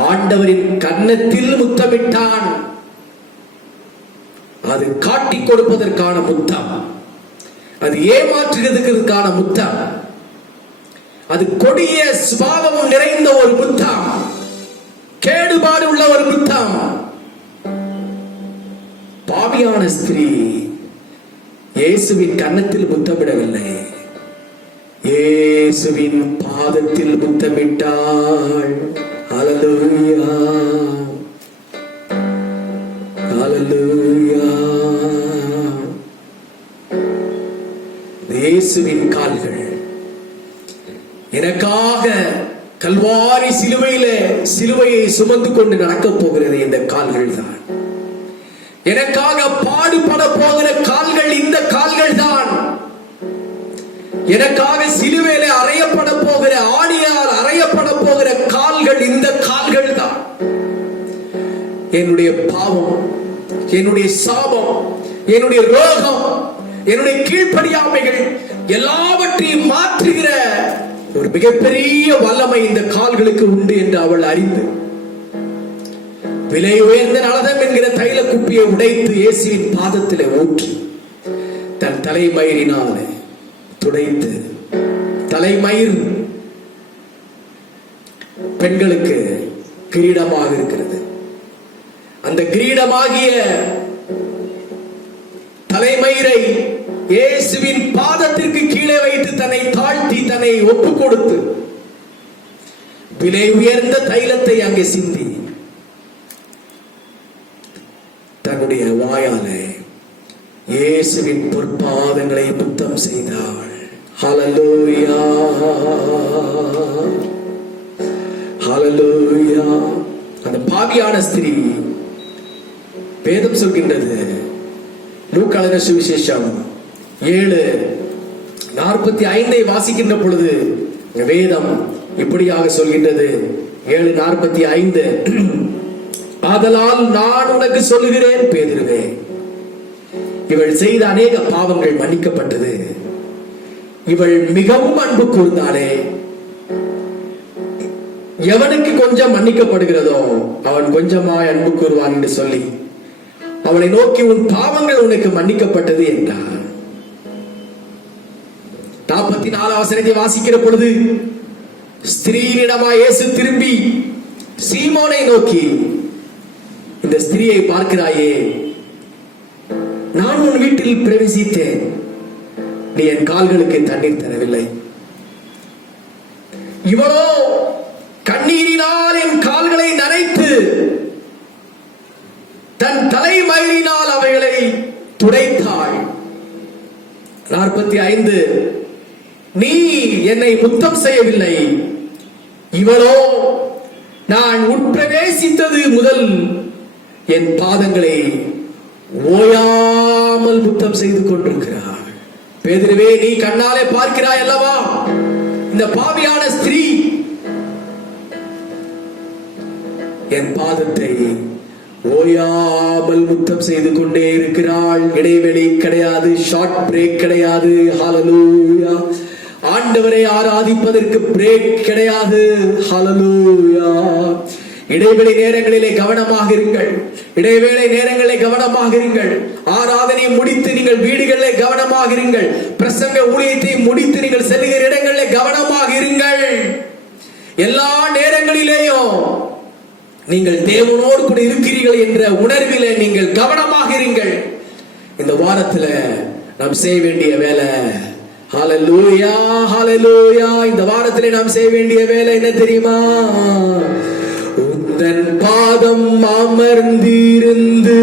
ஆண்டவரின் கன்னத்தில் முத்தமிட்டான். அது காட்டிக் கொடுப்பதற்கான முத்தம், அது ஏமாற்றுவதற்கான முத்தம், அது கொடிய சுபாவம் நிறைந்த ஒரு முத்தம், கேடுபாடு உள்ள ஒரு முத்தம். பாவியான ஸ்திரீ இயேசுவின் கன்னத்தில் முத்தமிடவில்லை, இயேசுவின் பாதத்தில் முத்தமிட்டாள். ஹல்லேலூயா, ஹல்லேலூயா. இயேசுவின் கால்கள் எனக்காக கல்வாரி சிலுவையை சுமந்து கொண்டு நடக்கப் போகிறது. இந்த கால்கள் தான் எனக்காக பாடுபட போகிற கால்கள். இந்த கால்கள் தான் எனக்காக சிலுவையிலே அறையப்பட போகிற, ஆணியால் அறையப்பட போகிற கால்கள். இந்த கால்கள் தான் என்னுடைய பாவம், என்னுடைய சாபம், என்னுடைய ரோகம், என்னுடைய கீழ்ப்படியாமைகள் எல்லாவற்றையும் மாற்றுகிற ஒரு மிகப்பெரிய வல்லமை இந்த கால்களுக்கு உண்டு என்று அவள் அறிந்து, விலை உயர்ந்த நளதம் என்கிற தைல குப்பியை உடைத்து இயேசுவின் பாதத்திலே ஊற்றி, தன் தலைமயிரினாலே துடைத்து, தலைமயிர் பெண்களுக்கு கிரீடமாக இருக்கிறது. அந்த கிரீடமாகிய தலைமயிரை இயேசுவின் பாதத்திற்கு கீழே வைத்து தன்னை தாழ்த்தி, தன்னை ஒப்புக் கொடுத்து, விலை உயர்ந்த தைலத்தை அங்கே சிந்தி, தன்னுடைய வாயாலே இயேசுவின் பொற்பாதங்களை முத்தம் செய்தாள். ஹல்லேலூயா, ஹல்லேலூயா. அந்த பாவியான ஸ்திரீ வேதம் சொல்கின்றது, லூக்கா எழுதின சுவிசேஷம் 7:45 வாசிக்கின்ற பொழுது வேதம் இப்படியாக சொல்கின்றது. 7:45, ஆதலால் நான் உனக்கு சொல்லுகிறேன் பேதுருவே, இவள் செய்த அநேக பாவங்கள் மன்னிக்கப்பட்டது, இவள் மிகவும் அன்பு கூர்ந்தாளே, எவனுக்கு கொஞ்சம் மன்னிக்கப்படுகிறதோ அவன் கொஞ்சமாய் அன்பு கூறுவான் என்று சொல்லி அவளை நோக்கி உன் பாவங்கள் உனக்கு மன்னிக்கப்பட்டது என்றார். 44 வசனத்தை வாசிக்கிற பொழுது ஸ்திரீயினிடமாய் இயேசு திரும்பி சீமோனை நோக்கி, இந்த ஸ்திரீயை பார்க்கிறாயே, நான் உன் வீட்டில் பிரவேசித்தேன், நீ என் கால்களுக்கு தண்ணீர் தரவில்லை, இவளோ கண்ணீரினால் என் கால்களை நனைத்து தன் தலைமயிரினால் அவைகளை துடைத்தாள். 45, நீ என்னை முத்தம் செய்யவில்லை, இவளோ நான் உட்பிரவேசித்தது முதல் என் பாதங்களை ஓயாமல் முத்தம் செய்து கொண்டிருக்கிறாள். பேதுருவே, நீ கண்ணாலே பார்க்கிறாய் அல்லவா, இந்த பாவியான ஸ்திரீ என் பாதத்தை ஓயாமல் முத்தம் செய்து கொண்டே இருக்கிறாள். இடைவெளி கிடையாது, ஷார்ட் பிரேக் கிடையாது. ஹல்லேலூயா. ஆண்டவரை ஆராதிப்பதற்கு பிரேக் கிடையாது. ஹல்லேலூயா. இடைவெளி நேரங்களிலே கவனமாக இருங்கள். இடைவேளை நேரங்களிலே கவனமாக இருங்கள். ஆராதனை முடித்து நீங்கள் வீடுகளிலே கவனமாக இருங்கள். பிரசங்க ஊழியத்தை முடித்து நீங்கள் செல்லுகிற இடங்களிலே கவனமாக இருங்கள். எல்லா நேரங்களிலேயும் நீங்கள் தேவனோடு கூட இருக்கிறீர்கள் என்ற உணர்விலே நீங்கள் கவனமாக இருங்கள். இந்த வாரத்துல நாம் செய்ய வேண்டிய வேலை, ஹல்லேலூயா ஹல்லேலூயா, இந்த வாரத்திலே நாம் செய்ய வேண்டிய வேலை என்ன தெரியுமா? உந்தன் பாதம் அமர்ந்திருந்து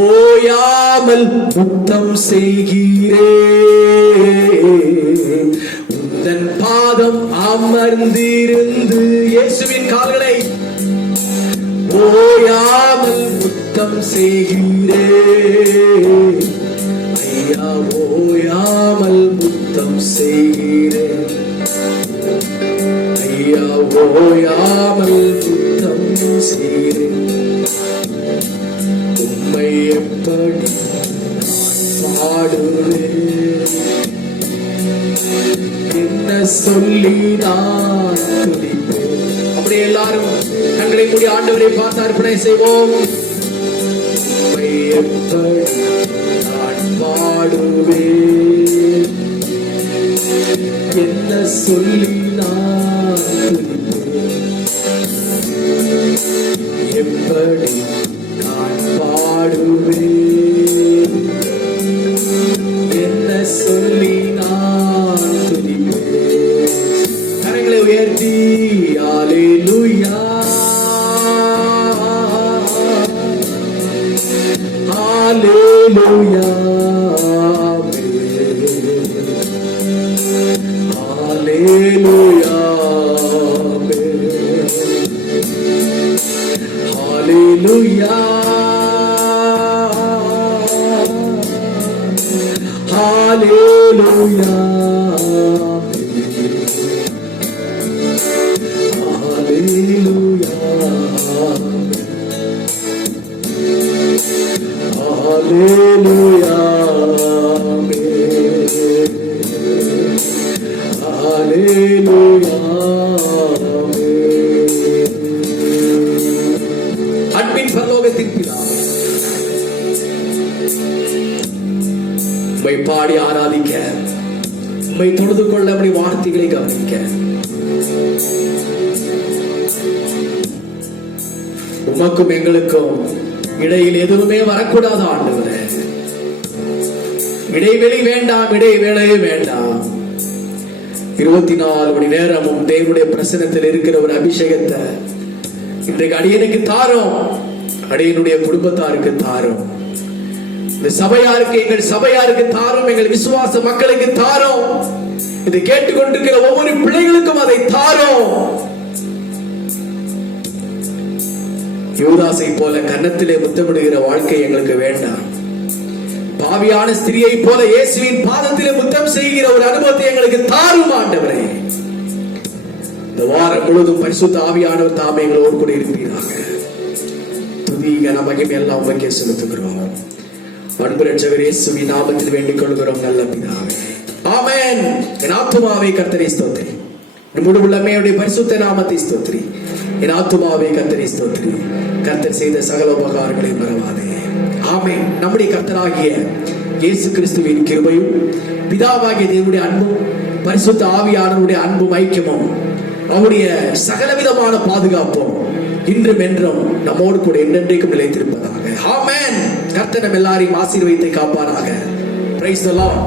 ஓயாமல் முத்தம் செய்கிறேன். உந்தன் பாதம் அமர்ந்திருந்து இயேசுவின் கால்களை ஓயாமல் முத்தம் செய்கிறேன். ஐயா, ஓயாமல் முத்தம் செய்கிறேன். ஐயா, ஓயாமல் முத்தம் செய்கிறேன். உம்மை எப்படி பாடுவேன், என்ன சொல்லி நான் துதிப்பேன். அப்படியே எல்லாரும் கண்களை மூடி ஆண்டவரை பார்த்து அர்ப்பணை செய்வோம். உம்மை எப்படி நான் பாடுவேன், என்ன சொல்லி நான் துதிப்பேன். எப்படி நான் பாடுவேன், என்ன சொல்லி நான் துதிப்பேன். கரங்களை உயர்த்தி அல்லேலூயா அல்லேலூயா அல்லேலூயா அல்லேலூயா Hallelujah. Hallelujah. Hallelujah. Hallelujah. அன்பின் பரலோகத்தின் பிதாவே, உம்மை பாடி ஆராதிக்க, உம்மை தொழுது கொள்ள, உம்முடைய வார்த்தைகளை கவனிக்க, உமக்கும் எங்களுக்கும் இடையில் எதுவுமே வரக்கூடாது ஆண்டவரே. இடைவெளி வேண்டாம், இடைவேளையே வேண்டாம். 24 மணி நேரமும் தேவனுடைய பிரசன்னத்தில் இருக்கிற ஒரு அபிஷேகத்தை இன்றைக்கு அடியனுக்கு தாரும், அடியனுடைய குடும்பத்தாருக்கு தாரும், இந்த சபையாருக்கு, எங்கள் சபையாருக்கு தாரும், எங்கள் விசுவாச மக்களுக்கு தாரும். இதை கேட்டுக்கொண்டிருக்கிற ஒவ்வொரு பிள்ளைகளுக்கும் அதை தாரும். யூதாசை போல கன்னத்திலே முத்தமிடுகிற வாழ்க்கை எங்களுக்கு வேண்டாம். பாவியான ஸ்திரியை போல இயேசுவின் பாதத்திலே முத்தம் செய்கிற ஒரு அனுபவத்தை எங்களுக்கு தாரும் ஆண்டவரே. இந்த வாரம் முழுவதும் பரிசுத்த ஆவியானவர் தாமே எங்களோடு கூட இருப்பீராக. துதி கன மகிமை எல்லாம் உமக்கே செலுத்துகிறோம். அன்பு இரட்சகர் இயேசுவின் நாமத்தில் வேண்டிக் கொள்கிறோம் நல்ல பிதாவே, ஆமென். என் ஆத்துமாவே கர்த்தரை ஸ்தோத்திரி, என் முழு உள்ளமையுடைய பரிசுத்த நாமத்தை ஸ்தோத்திரி. என் ஆத்துமாவே கர்த்தரை ஸ்தோத்திரி, கர்த்தர் செய்த சகல உபகாரங்களை மறவாதே. ஆமென். நம்முடைய கர்த்தராகிய இயேசு கிறிஸ்துவின் கிருபையும் பிதாவாகிய தேவனுடைய அன்பும் பரிசுத்த ஆவியானவருடைய அன்பும் ஐக்கியமும் அவருடைய சகலவிதமான பாதுகாப்பும் இன்றும் என்றும் நம்மோடு கூட என்றென்றைக்கும் நிலைத்திருப்பதாக. ஆமென். கர்த்தர் நம்ம எல்லாரையும் ஆசீர்வதித்து காப்பாராக. Praise the Lord.